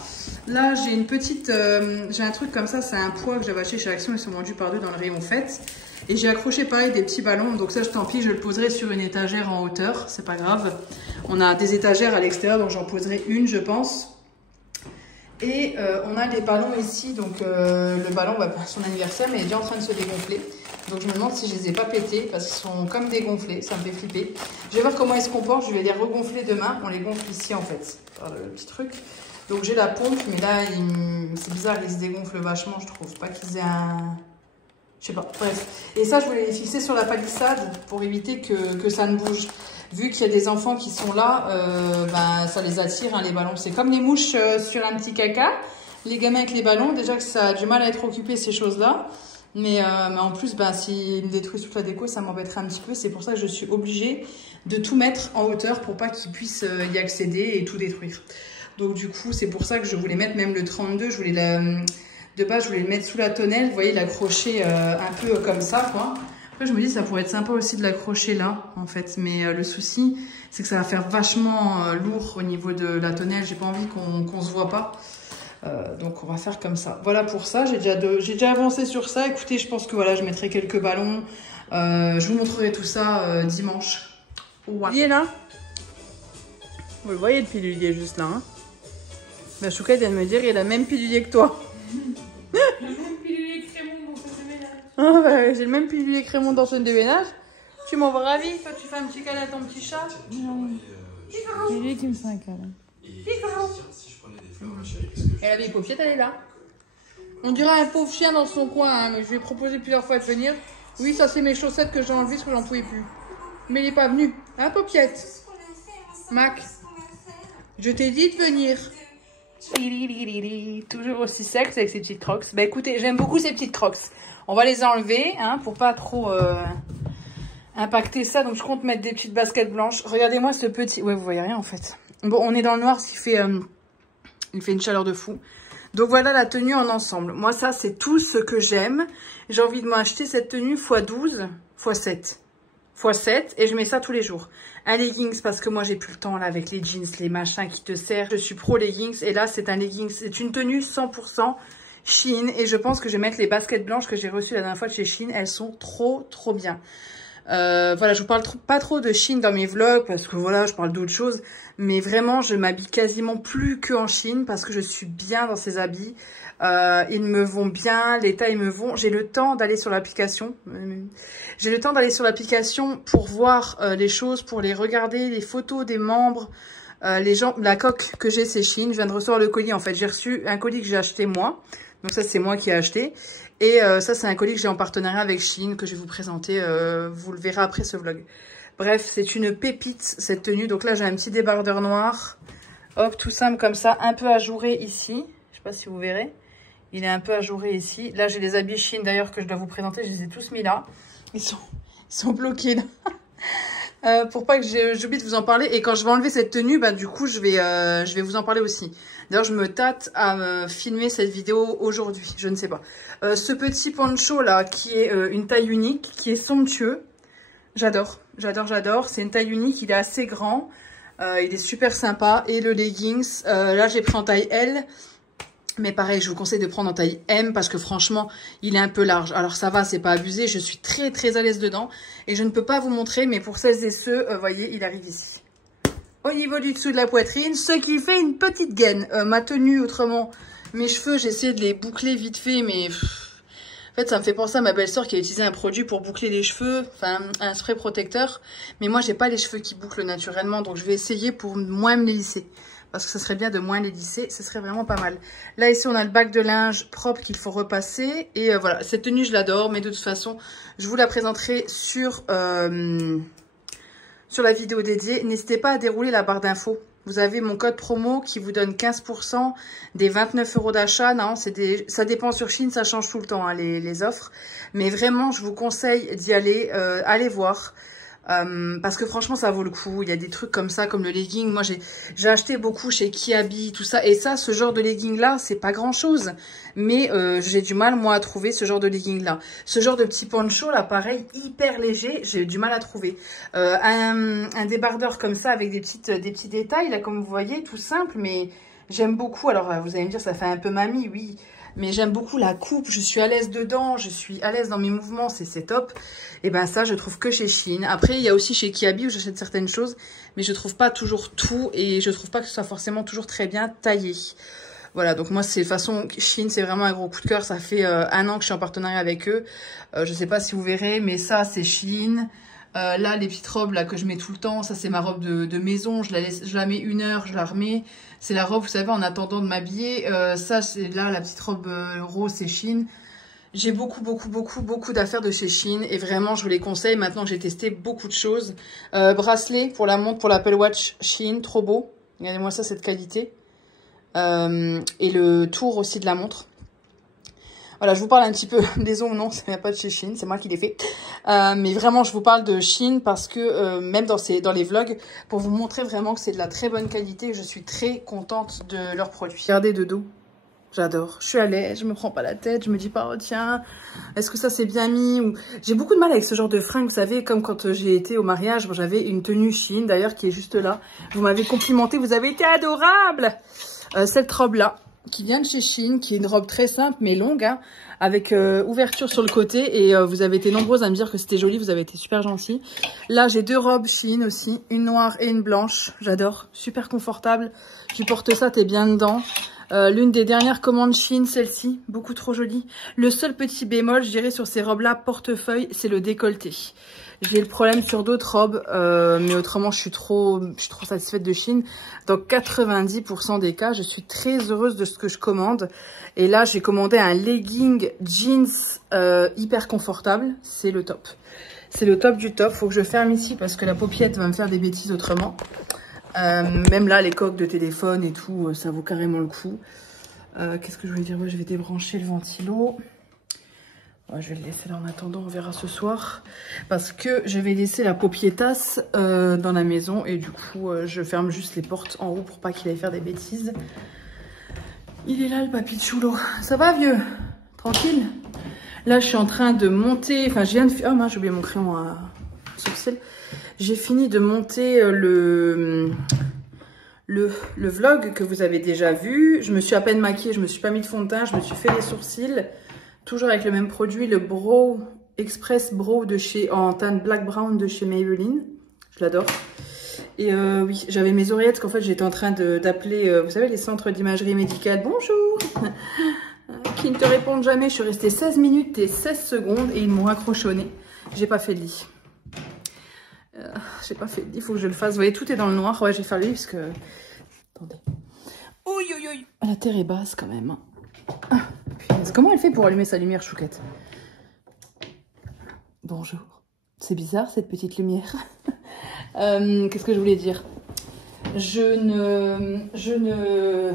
Là, j'ai une petite... j'ai un truc comme ça, c'est un poids que j'avais acheté chez Action. Ils sont vendus par 2 dans le rayon fête. Et j'ai accroché pareil des petits ballons. Donc ça, tant pis, je le poserai sur une étagère en hauteur. C'est pas grave. On a des étagères à l'extérieur, donc j'en poserai une, je pense. Et on a des ballons ici. Donc le ballon, son anniversaire, mais il est déjà en train de se dégonfler. Donc je me demande si je les ai pas pétés, parce qu'ils sont comme dégonflés. Ça me fait flipper. Je vais voir comment ils se comportent. Je vais les regonfler demain. On les gonfle ici, en fait, par le petit truc. Donc j'ai la pompe, mais là, c'est bizarre, ils se dégonflent vachement, je trouve. Pas qu'ils aient un... Je sais pas, bref. Et ça, je voulais les fixer sur la palissade pour éviter que ça ne bouge. Vu qu'il y a des enfants qui sont là, ça les attire, hein, les ballons. C'est comme les mouches sur un petit caca. Les gamins avec les ballons, déjà que ça a du mal à être occupé, ces choses-là. Mais en plus, s'ils me détruisent toute la déco, ça m'embêterait un petit peu. C'est pour ça que je suis obligée de tout mettre en hauteur pour pas qu'ils puissent y accéder et tout détruire. Donc du coup, c'est pour ça que je voulais mettre même le 32. Je voulais de base, je voulais le mettre sous la tonnelle. Vous voyez, l'accrocher un peu comme ça, quoi. Après, je me dis, ça pourrait être sympa aussi de l'accrocher là, en fait. Mais le souci, c'est que ça va faire vachement lourd au niveau de la tonnelle. J'ai pas envie qu'on se voit pas. Donc, on va faire comme ça. Voilà pour ça. J'ai déjà avancé sur ça. Écoutez, je pense que voilà, je mettrai quelques ballons. Je vous montrerai tout ça dimanche. Ouais. Il est là. Vous le voyez, le pilulier juste là. Hein. La Chouquette vient de me dire, il a le même pilulier que toi. Le même pilulier crémon dans ce ménage. J'ai le même pilulier crémon dans ce déménage. Tu m'en vas ravi. Toi, tu fais un petit câlin à ton petit chat. Non. C'est lui qui me fait un câlin. Et la vieille paupiette, elle est là. On dirait un pauvre chien dans son coin, hein, mais je lui ai proposé plusieurs fois de venir. Oui, ça, c'est mes chaussettes que j'ai enlevées parce que j'en pouvais plus. Mais il n'est pas venu. Hein, paupiette? Mac, je t'ai dit de venir. Toujours aussi sexe avec ces petites crocs. Bah écoutez, j'aime beaucoup ces petites crocs. On va les enlever, hein, pour pas trop impacter ça. Donc je compte mettre des petites baskets blanches. Regardez-moi ce petit... Ouais, vous voyez rien en fait. Bon, on est dans le noir, ce qui fait... il fait une chaleur de fou. Donc voilà la tenue en ensemble. Moi, ça, c'est tout ce que j'aime. J'ai envie de m'acheter cette tenue x12, x7. x7 et je mets ça tous les jours. Un leggings parce que moi j'ai plus le temps là avec les jeans, les machins qui te serrent. Je suis pro leggings et là c'est un leggings, c'est une tenue 100% Shein et je pense que je vais mettre les baskets blanches que j'ai reçues la dernière fois de chez Shein. Elles sont trop bien. Voilà, je vous parle pas trop de Shein dans mes vlogs parce que voilà, je parle d'autres choses. Mais vraiment, je m'habille quasiment plus que en Shein parce que je suis bien dans ces habits. Ils me vont bien, les tailles me vont. J'ai le temps d'aller sur l'application. J'ai le temps d'aller sur l'application pour voir les choses, pour les regarder, les photos des membres, les gens, la coque que j'ai, c'est Shein. Je viens de recevoir le colis en fait. J'ai reçu un colis que j'ai acheté moi. Donc ça, c'est moi qui ai acheté. Et ça, c'est un colis que j'ai en partenariat avec Shein que je vais vous présenter. Vous le verrez après ce vlog. Bref, c'est une pépite cette tenue. Donc là, j'ai un petit débardeur noir. Hop, tout simple comme ça, un peu ajouré ici. Je sais pas si vous verrez. Il est un peu ajouré ici. Là, j'ai les habits Shein d'ailleurs que je dois vous présenter. Je les ai tous mis là. Ils sont bloqués là. Pour pas que j'oublie de vous en parler. Et quand je vais enlever cette tenue, bah, du coup, je vais vous en parler aussi. D'ailleurs, je me tâte à filmer cette vidéo aujourd'hui. Je ne sais pas. Ce petit poncho là, qui est une taille unique, qui est somptueux. J'adore, j'adore, j'adore. C'est une taille unique, il est assez grand. Il est super sympa. Et le leggings, là, j'ai pris en taille L. Mais pareil, je vous conseille de prendre en taille M parce que franchement, il est un peu large. Alors ça va, c'est pas abusé. Je suis très très à l'aise dedans. Et je ne peux pas vous montrer, mais pour celles et ceux, voyez, il arrive ici. Au niveau du dessous de la poitrine, ce qui fait une petite gaine. Ma tenue, autrement, mes cheveux, j'ai essayé de les boucler vite fait, mais... En fait, ça me fait penser à ma belle-sœur qui a utilisé un produit pour boucler les cheveux, enfin un spray protecteur. Mais moi, j'ai pas les cheveux qui bouclent naturellement, donc je vais essayer pour moins me les lisser. Parce que ça serait bien de moins les lisser, ce serait vraiment pas mal. Là, ici, on a le bac de linge propre qu'il faut repasser. Et voilà, cette tenue, je l'adore, mais de toute façon, je vous la présenterai sur la vidéo dédiée. N'hésitez pas à dérouler la barre d'infos. Vous avez mon code promo qui vous donne 15% des 29 € d'achat. Non, ça dépend sur Shein, ça change tout le temps, hein, les offres. Mais vraiment, je vous conseille d'y aller, allez voir. Parce que franchement, ça vaut le coup. Il y a des trucs comme ça, comme le legging. Moi, j'ai acheté beaucoup chez Kiabi, tout ça. Et ça, ce genre de legging-là, c'est pas grand-chose. Mais j'ai du mal, moi, à trouver ce genre de legging-là. Ce genre de petit poncho, là, pareil, hyper léger, j'ai du mal à trouver. Un débardeur comme ça, avec des petits détails, là, comme vous voyez, tout simple, mais j'aime beaucoup. Alors, vous allez me dire, ça fait un peu mamie, oui. Mais j'aime beaucoup la coupe, je suis à l'aise dedans, je suis à l'aise dans mes mouvements, c'est top. Et ben ça, je trouve que chez Shein. Après, il y a aussi chez Kiabi où j'achète certaines choses, mais je trouve pas toujours tout et je trouve pas que ce soit forcément toujours très bien taillé. Voilà, donc moi, c'est de façon, Shein, c'est vraiment un gros coup de cœur. Ça fait 1 an que je suis en partenariat avec eux. Je sais pas si vous verrez, mais ça, c'est Shein. Là, les petites robes là que je mets tout le temps, ça c'est ma robe de maison, je la mets 1 heure, je la remets. C'est la robe, vous savez, en attendant de m'habiller. Ça, c'est là, la petite robe rose, c'est Shein. J'ai beaucoup d'affaires de chez Shein et vraiment, je vous les conseille. Maintenant que j'ai testé beaucoup de choses. Bracelet pour la montre, pour l'Apple Watch Shein, trop beau. Regardez-moi ça, cette qualité. Et le tour aussi de la montre. Voilà, je vous parle un petit peu des ongles, non, c'est pas de chez Shein, c'est moi qui l'ai fait. Mais vraiment, je vous parle de Shein parce que même dans les vlogs, pour vous montrer vraiment que c'est de la très bonne qualité, je suis très contente de leurs produits. Regardez de dos, j'adore. Je suis à l'aise, je me prends pas la tête, je me dis pas, oh tiens, est-ce que ça c'est bien mis ou... J'ai beaucoup de mal avec ce genre de fringues, vous savez, comme quand j'ai été au mariage, j'avais une tenue Shein d'ailleurs qui est juste là. Vous m'avez complimenté, vous avez été adorable. Cette robe-là, qui vient de chez Shein, qui est une robe très simple mais longue, hein, avec ouverture sur le côté. Et vous avez été nombreuses à me dire que c'était joli, vous avez été super gentils. Là, j'ai 2 robes Shein aussi, une noire et une blanche. J'adore, super confortable. Tu portes ça, t'es bien dedans. L'une des dernières commandes Shein, celle-ci, beaucoup trop jolie. Le seul petit bémol, je dirais, sur ces robes-là, portefeuille, c'est le décolleté. J'ai le problème sur d'autres robes, mais autrement, je suis trop satisfaite de Shein. Dans 90% des cas, je suis très heureuse de ce que je commande. Et là, j'ai commandé un legging jeans hyper confortable. C'est le top. C'est le top du top. Faut que je ferme ici parce que la paupiette va me faire des bêtises autrement. Même là, les coques de téléphone et tout, ça vaut carrément le coup. Qu'est-ce que je voulais dire? Ouais, je vais débrancher le ventilo. Ouais, je vais le laisser là en attendant, on verra ce soir. Parce que je vais laisser la paupiétasse dans la maison. Et du coup, je ferme juste les portes en haut pour pas qu'il aille faire des bêtises. Il est là, le papy de Chulo. Ça va, vieux? Tranquille? Là, je suis en train de monter... Enfin, je viens de... Oh, mince, j'ai oublié mon crayon à sourcil. J'ai fini de monter le vlog que vous avez déjà vu. Je me suis à peine maquillée, je me suis pas mis de fond de teint, je me suis fait les sourcils. Toujours avec le même produit, le Brow Express Brow de chez, en teinte Black Brown de chez Maybelline. Je l'adore. Et oui, j'avais mes oreillettes qu'en fait j'étais en train d'appeler, vous savez, les centres d'imagerie médicale. Bonjour. Qui ne te répondent jamais. Je suis restée 16 minutes et 16 secondes et ils m'ont raccroché au nez. J'ai pas fait de lit. J'ai pas fait de lit, il faut que je le fasse. Vous voyez, tout est dans le noir. Ouais, j'ai fait le lit parce que... Attendez. Oui. La terre est basse quand même. Ah, comment elle fait pour allumer sa lumière, Chouquette? Bonjour. C'est bizarre cette petite lumière. Qu'est-ce que je voulais dire? Je ne...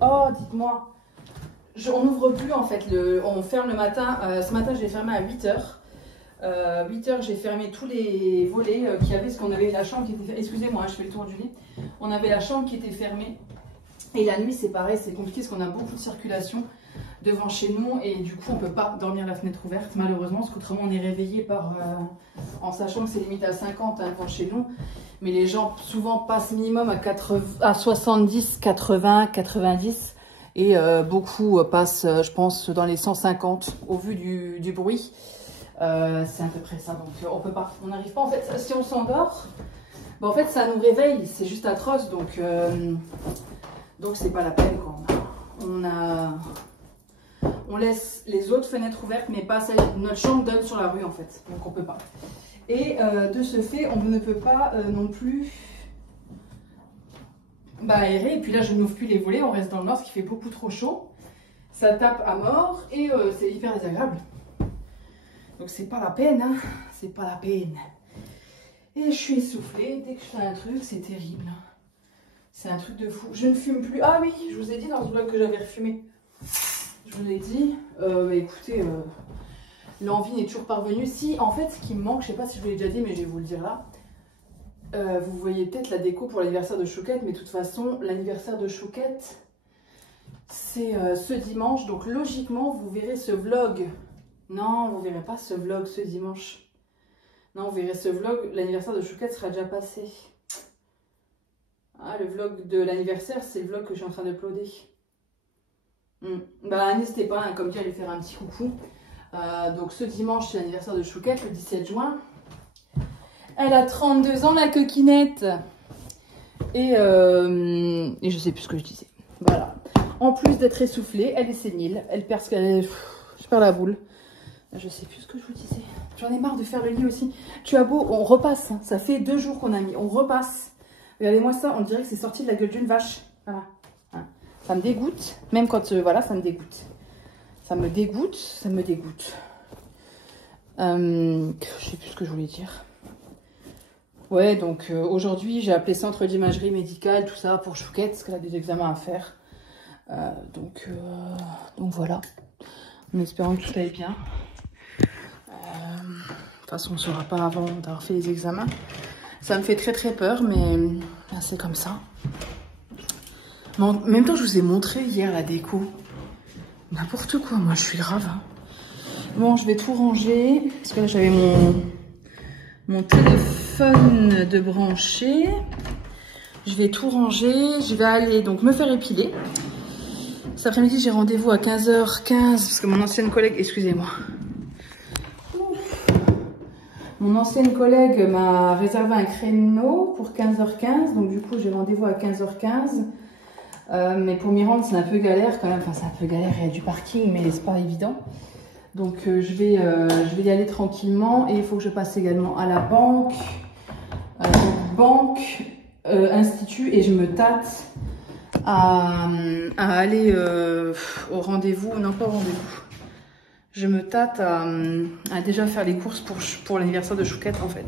Oh, dites-moi. on n'ouvre plus en fait, on ferme le matin. Ce matin, j'ai fermé à 8 h. 8 h, j'ai fermé tous les volets qu'il y avait, parce qu'on avait la chambre qui était fermée. Excusez-moi, je fais le tour du lit. On avait la chambre qui était fermée. Et la nuit, c'est pareil, c'est compliqué parce qu'on a beaucoup de circulation devant chez nous. Et du coup, on ne peut pas dormir la fenêtre ouverte, malheureusement, parce qu'autrement, on est réveillé par, en sachant que c'est limite à 50 devant chez nous. Mais les gens, souvent, passent minimum à 70, 80, 90. Et beaucoup passent, je pense, dans les 150 au vu du bruit. C'est à peu près ça, donc on peut pas, on n'arrive pas en fait, si on s'endort, bah, en fait ça nous réveille, c'est juste atroce, donc c'est pas la peine quoi. On laisse les autres fenêtres ouvertes, mais pas celle, notre chambre donne sur la rue en fait, donc on peut pas. Et de ce fait, on ne peut pas non plus aérer, et puis là je n'ouvre plus les volets, on reste dans le noir, ce qui fait beaucoup trop chaud, ça tape à mort, et c'est hyper désagréable. Donc c'est pas la peine, hein, c'est pas la peine. Et je suis essoufflée, dès que je fais un truc, c'est terrible. C'est un truc de fou. Je ne fume plus. Ah oui, je vous ai dit dans ce vlog que j'avais refumé. Je vous l'ai dit. Écoutez, l'envie n'est toujours pas revenue. Si, en fait, ce qui me manque, je sais pas si je vous l'ai déjà dit, mais je vais vous le dire là. Vous voyez peut-être la déco pour l'anniversaire de Chouquette, mais de toute façon, l'anniversaire de Chouquette, c'est ce dimanche. Donc logiquement, vous verrez ce vlog. Non, vous ne verrez pas ce vlog ce dimanche. Non, vous verrez ce vlog, l'anniversaire de Chouquette sera déjà passé. Ah, le vlog de l'anniversaire, c'est le vlog que je suis en train d'uploader. N'hésitez pas, hein, comme dit, à lui faire un petit coucou. Donc ce dimanche, c'est l'anniversaire de Chouquette, le 17 juin. Elle a 32 ans, la coquinette. Et je sais plus ce que je disais. Voilà. En plus d'être essoufflée, elle est sénile. Elle perd ce qu'elle... Je perds la boule. Je sais plus ce que je vous disais. J'en ai marre de faire le lit aussi. Tu as beau, on repasse. Hein. Ça fait 2 jours qu'on a mis. On repasse. Regardez-moi ça. On dirait que c'est sorti de la gueule d'une vache. Voilà. Hein. Ça me dégoûte. Même quand... voilà, ça me dégoûte. Ça me dégoûte. Ça me dégoûte. Je sais plus ce que je voulais dire. Ouais, donc aujourd'hui, j'ai appelé centre d'imagerie médicale, tout ça, pour Chouquette, parce qu'elle a des examens à faire. Donc voilà. En espérant que tout aille bien. De toute façon, on ne saura pas avant d'avoir fait les examens. Ça me fait très très peur, mais c'est comme ça. Mais en même temps, je vous ai montré hier la déco. N'importe quoi, moi je suis grave. Hein. Bon, je vais tout ranger. Parce que là, j'avais mon téléphone de brancher. Je vais tout ranger. Je vais aller donc me faire épiler. Cet après-midi, j'ai rendez-vous à 15h15 parce que mon ancienne collègue... Excusez-moi. Mon ancienne collègue m'a réservé un créneau pour 15h15. Donc du coup, j'ai rendez-vous à 15h15. Mais pour m'y rendre, c'est un peu galère quand même. Enfin, c'est un peu galère, il y a du parking, mais c'est pas évident. Donc je vais y aller tranquillement. Et il faut que je passe également à la banque. Banque, institut, et je me tâte à aller au rendez-vous. Non, pas au rendez-vous. Je me tâte à déjà faire les courses pour l'anniversaire de Chouquette en fait.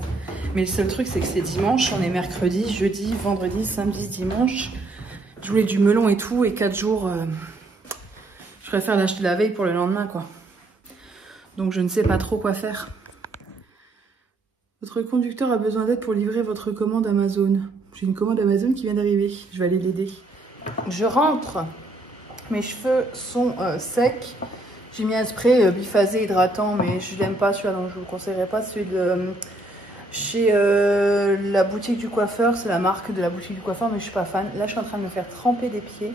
Mais le seul truc, c'est que c'est dimanche, on est mercredi, jeudi, vendredi, samedi, dimanche. Je voulais du melon et tout, et 4 jours, je préfère l'acheter la veille pour le lendemain quoi. Donc je ne sais pas trop quoi faire. Votre conducteur a besoin d'aide pour livrer votre commande Amazon. J'ai une commande Amazon qui vient d'arriver, je vais aller l'aider. Je rentre, mes cheveux sont secs. J'ai mis un spray biphasé hydratant, mais je l'aime pas celui-là, donc je vous conseillerais pas celui de chez la boutique du coiffeur. C'est la marque de la boutique du coiffeur, mais je suis pas fan. Là, je suis en train de me faire tremper des pieds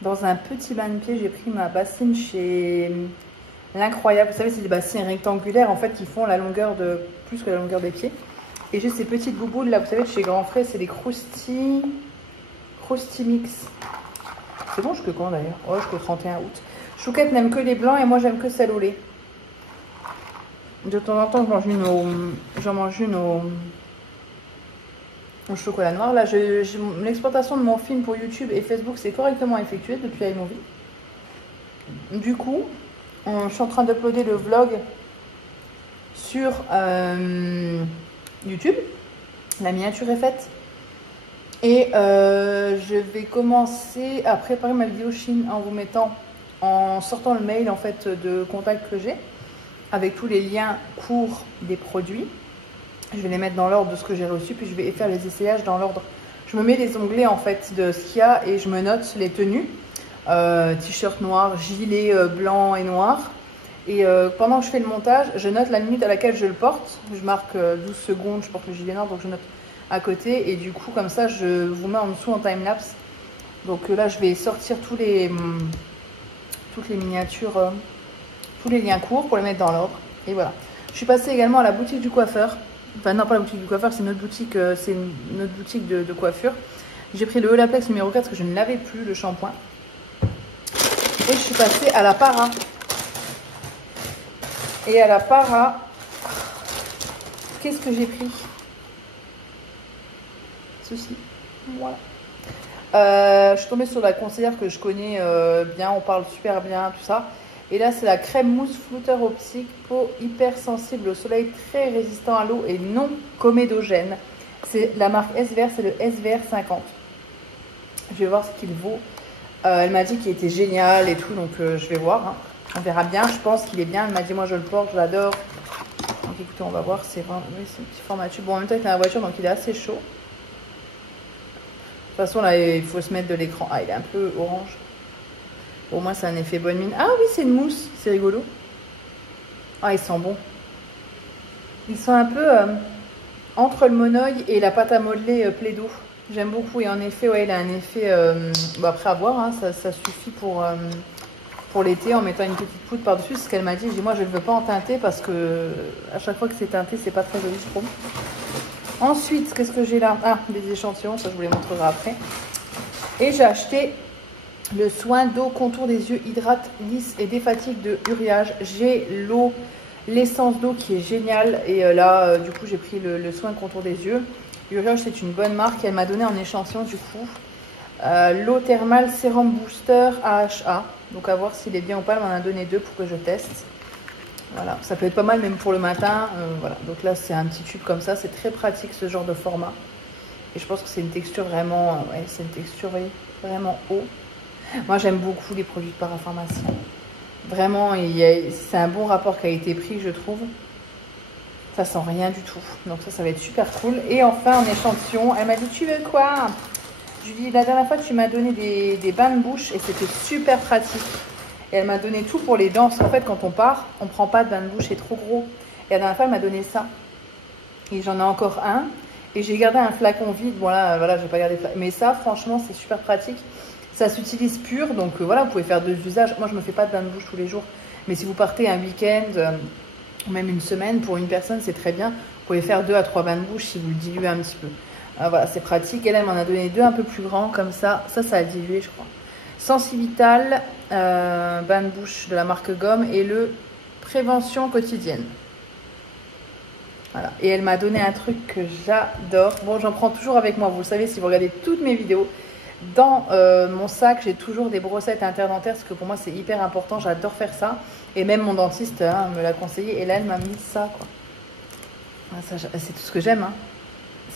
dans un petit bain de pieds. J'ai pris ma bassine chez l'Incroyable. Vous savez, c'est des bassines rectangulaires en fait qui font la longueur de plus que la longueur des pieds. Et j'ai ces petites bouboules là, vous savez, de chez Grand Frais, c'est des Krusty Mix. C'est bon jusque quand d'ailleurs? Ouais, jusqu'au 31 août. Chouquette n'aime que les blancs et moi j'aime que celle au lait. De temps en temps, j'en mange une au chocolat noir. Là, l'exploitation de mon film pour YouTube et Facebook s'est correctement effectuée depuis iMovie. Du coup, je suis en train d'uploader le vlog sur YouTube. La miniature est faite. Et je vais commencer à préparer ma vidéo Chine en vous mettant en sortant le mail en fait de contact que j'ai avec tous les liens courts des produits. Je vais les mettre dans l'ordre de ce que j'ai reçu, puis je vais faire les essayages dans l'ordre. Je me mets les onglets en fait de ce qu'il y a et je me note les tenues. T-shirt noir, gilet blanc et noir. Et pendant que je fais le montage, je note la minute à laquelle je le porte. Je marque 12 secondes, je porte le gilet noir, donc je note à côté. Et du coup, comme ça, je vous mets en dessous en time-lapse. Donc là, je vais sortir toutes les miniatures, tous les liens courts pour les mettre dans l'ordre. Et voilà. Je suis passée également à la boutique du coiffeur. Enfin non, pas la boutique du coiffeur, c'est notre boutique, de coiffure. J'ai pris le Olaplex numéro 4 parce que je ne l'avais plus, le shampoing. Et je suis passée à la Para. Et à la Para, qu'est-ce que j'ai pris? Ceci. Voilà. Je suis tombée sur la conseillère que je connais bien, on parle super bien, tout ça. Et là, c'est la crème mousse flouteur optique, peau hyper sensible au soleil, très résistant à l'eau et non comédogène. C'est la marque SVR, c'est le SVR 50. Je vais voir ce qu'il vaut. Elle m'a dit qu'il était génial et tout, donc je vais voir. Hein. On verra bien, je pense qu'il est bien. Elle m'a dit, moi je le porte, je l'adore. Donc écoutez, on va voir, c'est vraiment oui, c'est un petit format tube. Bon, en même temps, il est dans la voiture, donc il est assez chaud. De toute façon, là, il faut se mettre de l'écran. Ah, il est un peu orange. Au moins, c'est un effet bonne mine. Ah oui, c'est une mousse, c'est rigolo. Ah, il sent bon. Ils sont un peu entre le monoeil et la pâte à modeler Play-Doh. J'aime beaucoup. Et en effet, ouais, il a un effet... bah, après, à voir, hein, ça suffit pour l'été en mettant une petite poudre par-dessus. C'est ce qu'elle m'a dit. Je dis, moi, je ne veux pas en teinter parce que à chaque fois que c'est teinté, c'est pas très joli, je trouve. Ensuite, qu'est-ce que j'ai là? Ah, des échantillons, ça je vous les montrerai après. Et j'ai acheté le soin d'eau contour des yeux, hydrate, lisse et défatigue de Uriage. J'ai l'essence d'eau qui est géniale. Et là, du coup, j'ai pris le soin contour des yeux. Uriage, c'est une bonne marque. Elle m'a donné en échantillon, du coup, l'eau thermale sérum booster AHA. Donc, à voir s'il est bien ou pas. Elle m'en a donné 2 pour que je teste. Voilà, ça peut être pas mal même pour le matin. Voilà, donc là, c'est un petit tube comme ça. C'est très pratique, ce genre de format. Et je pense que c'est une texture vraiment... ouais, c'est une texture vraiment haut. Moi, j'aime beaucoup les produits de parapharmacie. Vraiment, c'est un bon rapport qualité-prix, je trouve. Ça sent rien du tout. Donc ça va être super cool. Et enfin, en échantillon, elle m'a dit, tu veux quoi? Je lui ai dit, la dernière fois, tu m'as donné des bains de bouche et c'était super pratique. Et elle m'a donné tout pour les dents. Parce qu'en fait, quand on part, on prend pas de bain de bouche, c'est trop gros. Et la dernière fois, elle m'a donné ça. Et j'en ai encore un. Et j'ai gardé un flacon vide. Bon là, voilà, je vais pas garder le flacon. Mais ça, franchement, c'est super pratique. Ça s'utilise pur, donc voilà, vous pouvez faire 2 usages. Moi, je me fais pas de bain de bouche tous les jours. Mais si vous partez un week-end, ou même une semaine, pour une personne, c'est très bien. Vous pouvez faire 2 à 3 bains de bouche si vous le diluez un petit peu. Voilà, c'est pratique. Et là, elle m'en a donné 2 un peu plus grands, comme ça. Ça a dilué, je crois. Sensivital, bain de bouche de la marque Gomme et le Prévention quotidienne. Voilà. Et elle m'a donné un truc que j'adore. Bon, j'en prends toujours avec moi. Vous le savez, si vous regardez toutes mes vidéos, dans mon sac, j'ai toujours des brossettes interdentaires parce que pour moi, c'est hyper important. J'adore faire ça. Et même mon dentiste me l'a conseillé. Et là, elle m'a mis ça, quoi. C'est tout ce que j'aime. Hein.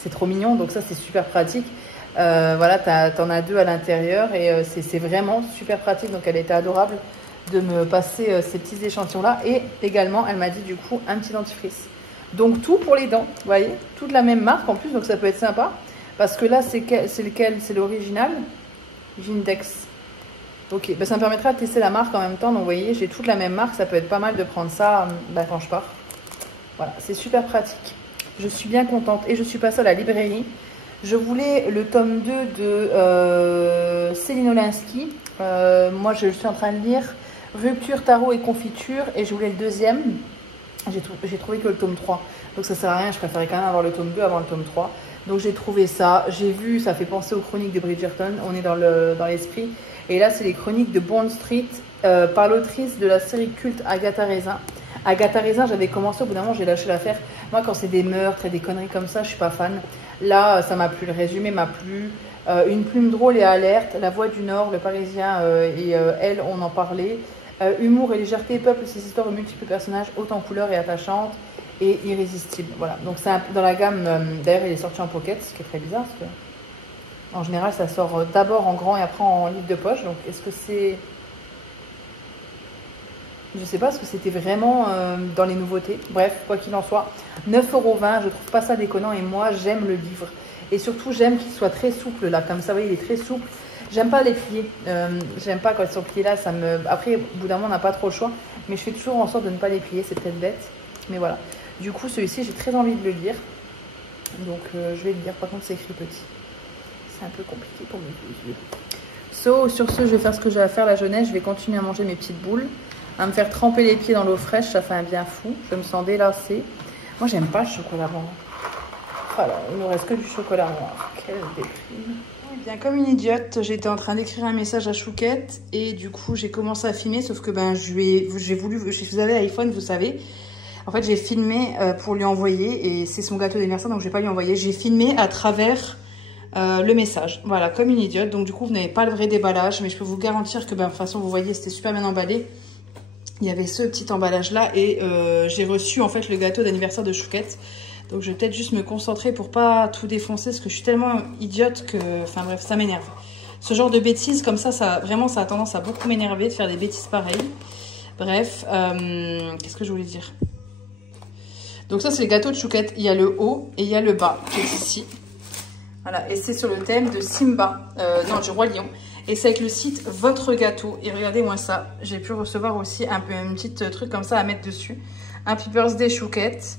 C'est trop mignon. Donc ça, c'est super pratique. Voilà, t'en as 2 à l'intérieur. Et c'est vraiment super pratique. Donc elle était adorable de me passer ces petits échantillons-là. Et également, elle m'a dit du coup, un petit dentifrice. Donc tout pour les dents. Vous voyez, toute la même marque en plus. Donc ça peut être sympa. Parce que là, c'est lequel? C'est l'original Gindex. Ok, ben ça me permettra de tester la marque en même temps. Donc, vous voyez, j'ai toute la même marque. Ça peut être pas mal de prendre ça quand je pars. Voilà, c'est super pratique. Je suis bien contente. Et je suis passée à la librairie. Je voulais le tome 2 de Céline Olinsky. Moi, je suis en train de lire Rupture, Tarot et Confiture. Et je voulais le 2e. J'ai trouvé que le tome 3. Donc, ça sert à rien. Je préférais quand même avoir le tome 2 avant le tome 3. Donc j'ai trouvé ça, j'ai vu, ça fait penser aux chroniques de Bridgerton, on est dans l'esprit. Et là c'est les chroniques de Bond Street par l'autrice de la série culte Agatha Raisin. Agatha Raisin, j'avais commencé, au bout d'un moment j'ai lâché l'affaire. Moi quand c'est des meurtres et des conneries comme ça, je suis pas fan. Là ça m'a plu, le résumé m'a plu. Une plume drôle et alerte, La Voix du Nord, Le Parisien et Elle, on en parlait. Humour et légèreté peuplent ces histoires aux multiples personnages, hautes en couleurs et attachantes. Et irrésistible, voilà. Donc c'est dans la gamme, d'ailleurs il est sorti en pocket, ce qui est très bizarre parce que en général ça sort d'abord en grand et après en livre de poche. Donc est-ce que c'est Je sais pas parce que c'était vraiment dans les nouveautés. Bref, quoi qu'il en soit, 9,20 €, je trouve pas ça déconnant et moi j'aime le livre. Et surtout j'aime qu'il soit très souple là, comme ça vous voyez il est très souple. J'aime pas les plier, j'aime pas quand ils sont pliés là, ça me... Après au bout d'un moment on n'a pas trop le choix, mais je fais toujours en sorte de ne pas les plier, c'est peut-être bête, mais voilà. Du coup celui-ci j'ai très envie de le lire, donc je vais le lire, par contre c'est écrit petit. C'est un peu compliqué pour mes yeux. Sur ce je vais faire ce que j'ai à faire la jeunesse, je vais continuer à manger mes petites boules. À me faire tremper les pieds dans l'eau fraîche, ça fait un bien fou. Je me sens délassée. Moi, j'aime pas le chocolat blanc. Voilà, il ne reste que du chocolat noir. Quelle déprime. Eh bien, comme une idiote, j'étais en train d'écrire un message à Chouquette et du coup, j'ai commencé à filmer. Sauf que ben, vous avez l'iPhone, vous savez. En fait, j'ai filmé pour lui envoyer et c'est son gâteau d'anniversaire, donc je vais pas lui envoyer. J'ai filmé à travers le message. Voilà, comme une idiote. Donc du coup, vous n'avez pas le vrai déballage, mais je peux vous garantir que ben, de toute façon, vous voyez, c'était super bien emballé. Il y avait ce petit emballage là et j'ai reçu en fait le gâteau d'anniversaire de Chouquette. Donc je vais peut-être juste me concentrer pour pas tout défoncer parce que je suis tellement idiote que... Enfin bref, ça m'énerve. Ce genre de bêtises comme ça, vraiment ça a tendance à beaucoup m'énerver de faire des bêtises pareilles. Bref, qu'est-ce que je voulais dire? Donc ça c'est le gâteau de Chouquette. Il y a le haut et il y a le bas qui est ici. Voilà, et c'est sur le thème de Simba, non du Roi Lion. Et c'est avec le site Votre Gâteau. Et regardez-moi ça. J'ai pu recevoir aussi un petit truc comme ça à mettre dessus. Happy Birthday Chouquette.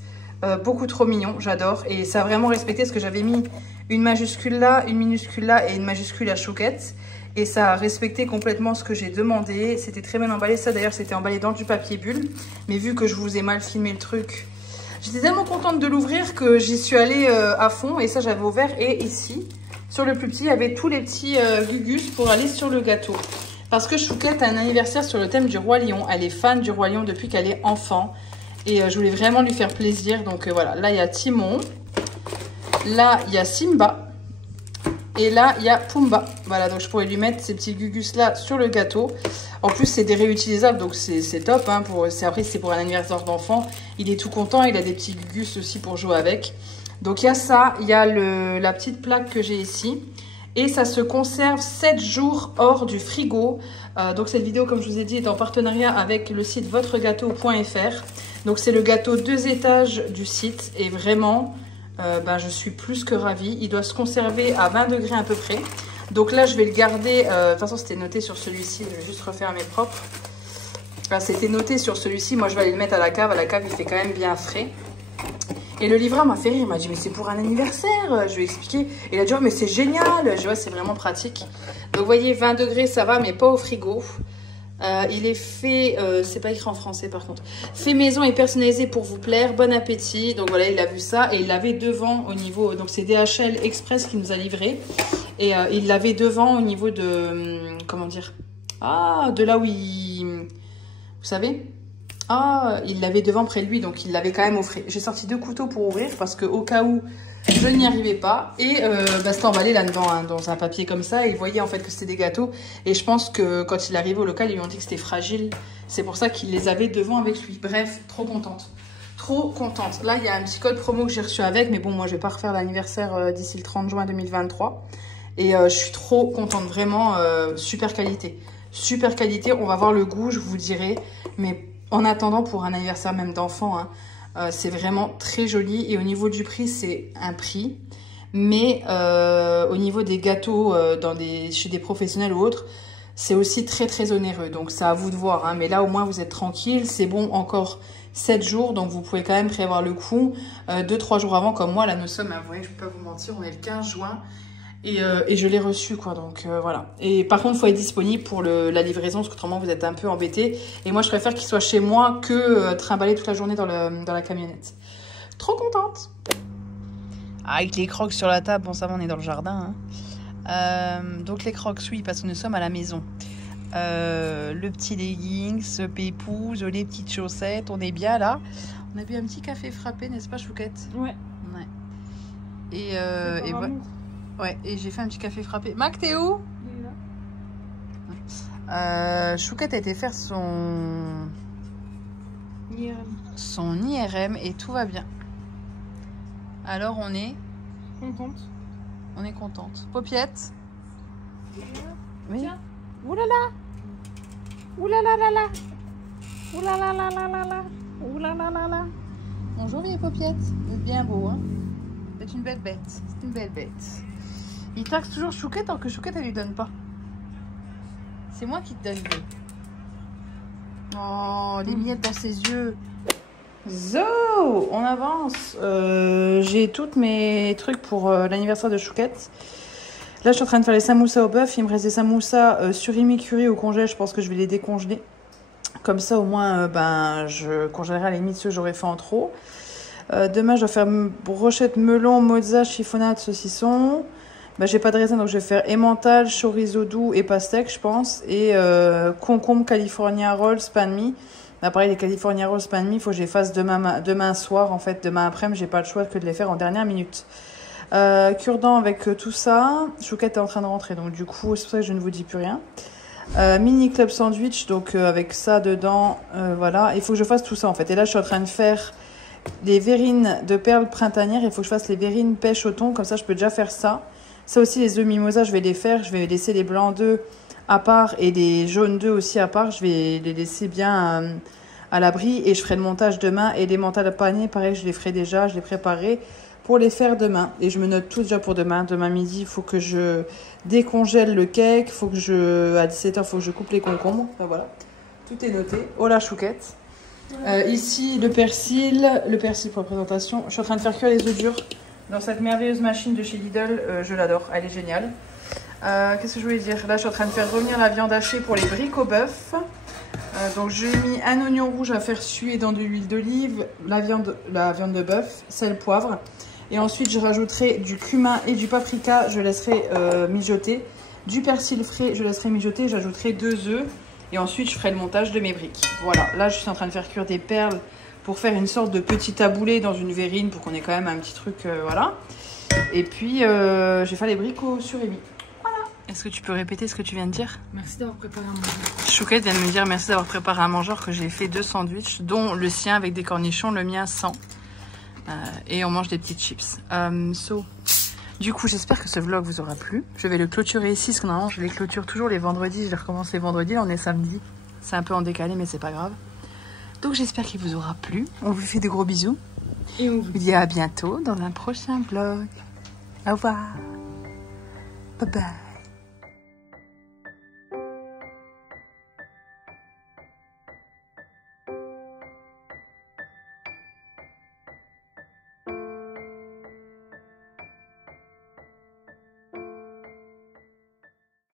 Beaucoup trop mignon. J'adore. Et ça a vraiment respecté parce que j'avais mis une majuscule là, une minuscule là et une majuscule à Chouquette. Et ça a respecté complètement ce que j'ai demandé. C'était très bien emballé. Ça d'ailleurs, c'était emballé dans du papier bulle. Mais vu que je vous ai mal filmé le truc, j'étais tellement contente de l'ouvrir que j'y suis allée à fond. Et ça, j'avais ouvert. Et ici... Sur le plus petit, il y avait tous les petits gugus pour aller sur le gâteau. Parce que Chouquette a un anniversaire sur le thème du Roi Lion. Elle est fan du Roi Lion depuis qu'elle est enfant. Et je voulais vraiment lui faire plaisir. Donc voilà, là il y a Timon. Là il y a Simba. Et là il y a Pumba. Voilà, donc je pourrais lui mettre ces petits gugus là sur le gâteau. En plus c'est des réutilisables, donc c'est top. Hein, après c'est pour un anniversaire d'enfant. Il est tout content, il a des petits gugus aussi pour jouer avec. Donc il y a ça, il y a la petite plaque que j'ai ici. Et ça se conserve 7 jours hors du frigo. Donc cette vidéo, comme je vous ai dit, est en partenariat avec le site votregâteau.fr. Donc c'est le gâteau 2 étages du site. Et vraiment, je suis plus que ravie. Il doit se conserver à 20 degrés à peu près. Donc là, je vais le garder. De toute façon, c'était noté sur celui-ci. Je vais juste refaire mes propres. C'était noté sur celui-ci. Moi, je vais aller le mettre à la cave. À la cave, il fait quand même bien frais. Et le livreur m'a fait rire, il m'a dit mais c'est pour un anniversaire, je lui ai expliqué. Et il a dit oh mais c'est génial, je vois c'est vraiment pratique. Donc vous voyez 20 degrés ça va mais pas au frigo. Il est fait, c'est pas écrit en français par contre. Fait maison et personnalisé pour vous plaire, bon appétit. Donc voilà il a vu ça et il l'avait devant au niveau, donc c'est DHL Express qui nous a livré. Et il l'avait devant au niveau de, comment dire, de là où il, vous savez. Il l'avait devant près de lui, donc il l'avait quand même offert. J'ai sorti 2 couteaux pour ouvrir parce que au cas où je n'y arrivais pas. Et c'était emballé là-dedans, hein, dans un papier comme ça. Et il voyait en fait que c'était des gâteaux. Et je pense que quand il est arrivé au local, ils lui ont dit que c'était fragile. C'est pour ça qu'il les avait devant avec lui. Bref, trop contente. Trop contente. Là, il y a un petit code promo que j'ai reçu avec. Mais bon, moi, je vais pas refaire l'anniversaire d'ici le 30 juin 2023. Et je suis trop contente. Vraiment, super qualité. Super qualité. On va voir le goût, je vous dirai. Mais... En attendant, pour un anniversaire même d'enfant, hein, c'est vraiment très joli. Et au niveau du prix, c'est un prix. Mais au niveau des gâteaux chez des professionnels ou autres, c'est aussi très très onéreux. Donc c'est à vous de voir. Hein. Mais là, au moins, vous êtes tranquille. C'est bon, encore 7 jours. Donc vous pouvez quand même prévoir le coup. 2-3 jours avant, comme moi, là, nous sommes, vous voyez, je ne peux pas vous mentir, on est le 15 juin. Et je l'ai reçu quoi, donc voilà. Et par contre il faut être disponible pour la livraison parce qu'autrement vous êtes un peu embêtés. Et moi je préfère qu'il soit chez moi que trimballer toute la journée dans la camionnette. Trop contente. Avec les crocs sur la table, bon ça va, on est dans le jardin, hein. Donc les crocs oui parce que nous sommes à la maison. Le petit leggings, ce pépouze, les petites chaussettes, on est bien là. On a bu un petit café frappé, n'est-ce pas Chouquette? Ouais. Et voilà. Ouais, et j'ai fait un petit café frappé. Mac, t'es où? Chouquette a été faire son IRM et tout va bien. Alors on est contente. On est contente. Paupiette. Oui. Tiens. Oulala. Oulala là là. Ouh là là là là là là. Ouh là là là là. Bonjour les paupiettes. Vous êtes bien beau, hein. C'est une belle bête. C'est une belle bête. Il taxe toujours Chouquette alors que Chouquette elle lui donne pas. C'est moi qui te donne deux. Oh, les miettes dans ses yeux. Zo, on avance. J'ai tous mes trucs pour l'anniversaire de Chouquette. Là, je suis en train de faire les samoussas au bœuf. Il me reste des samoussas surimi curry au congèle. Je pense que je vais les décongeler. Comme ça, au moins, je congèlerai à la limite ceux que j'aurais fait en trop. Demain, je vais faire brochette melon, mozza, chiffonnade, saucisson. J'ai pas de raisin, donc je vais faire emmental, chorizo doux et pastèque, je pense. Et concombre, California rolls, pain de mie. Pareil, les California rolls, pain de mie, il faut que je les fasse demain soir. En fait, demain après-midi, j'ai pas le choix que de les faire en dernière minute. Cure-dent avec tout ça. Chouquette est en train de rentrer, donc du coup, c'est pour ça que je ne vous dis plus rien. Mini club sandwich, donc avec ça dedans, voilà. Il faut que je fasse tout ça en fait. Et là, je suis en train de faire les verrines de perles printanières. Il faut que je fasse les verrines pêche au thon, comme ça, je peux déjà faire ça. Ça aussi, les œufs mimosa, je vais les faire. Je vais laisser les blancs d'œufs à part et les jaunes d'œufs aussi à part. Je vais les laisser bien à l'abri et je ferai le montage demain. Et les mentales à panier, pareil, je les ferai déjà, je les préparerai pour les faire demain. Et je me note tout déjà pour demain. Demain midi, il faut que je décongèle le cake. Faut que à 17h, il faut que je coupe les concombres. Enfin voilà, tout est noté. Oh la Chouquette. Ici, le persil pour la présentation. Je suis en train de faire cuire les œufs durs dans cette merveilleuse machine de chez Lidl. Je l'adore, elle est géniale. Qu'est-ce que je voulais dire? Là, je suis en train de faire revenir la viande hachée pour les briques au bœuf. Donc, j'ai mis un oignon rouge à faire suer dans de l'huile d'olive, la viande de bœuf, sel, poivre. Et ensuite, je rajouterai du cumin et du paprika, je laisserai mijoter. Du persil frais, je laisserai mijoter. J'ajouterai 2 œufs. Et ensuite, je ferai le montage de mes briques. Voilà, là, je suis en train de faire cuire des perles pour faire une sorte de petit taboulé dans une verrine pour qu'on ait quand même un petit truc, voilà. Et puis, je vais faire les briques au surimi. Voilà. Est-ce que tu peux répéter ce que tu viens de dire? Merci d'avoir préparé un manger. Chouquette vient de me dire merci d'avoir préparé un mangeur, que j'ai fait 2 sandwichs, dont le sien avec des cornichons, le mien sans. Et on mange des petites chips. Du coup, j'espère que ce vlog vous aura plu. Je vais le clôturer ici, parce que normalement, je les clôture toujours les vendredis. Je les recommence les vendredis, là on est samedi. C'est un peu en décalé, mais c'est pas grave. Donc j'espère qu'il vous aura plu. On vous fait de gros bisous. Et on vous dit à bientôt dans un prochain vlog. Au revoir. Bye bye.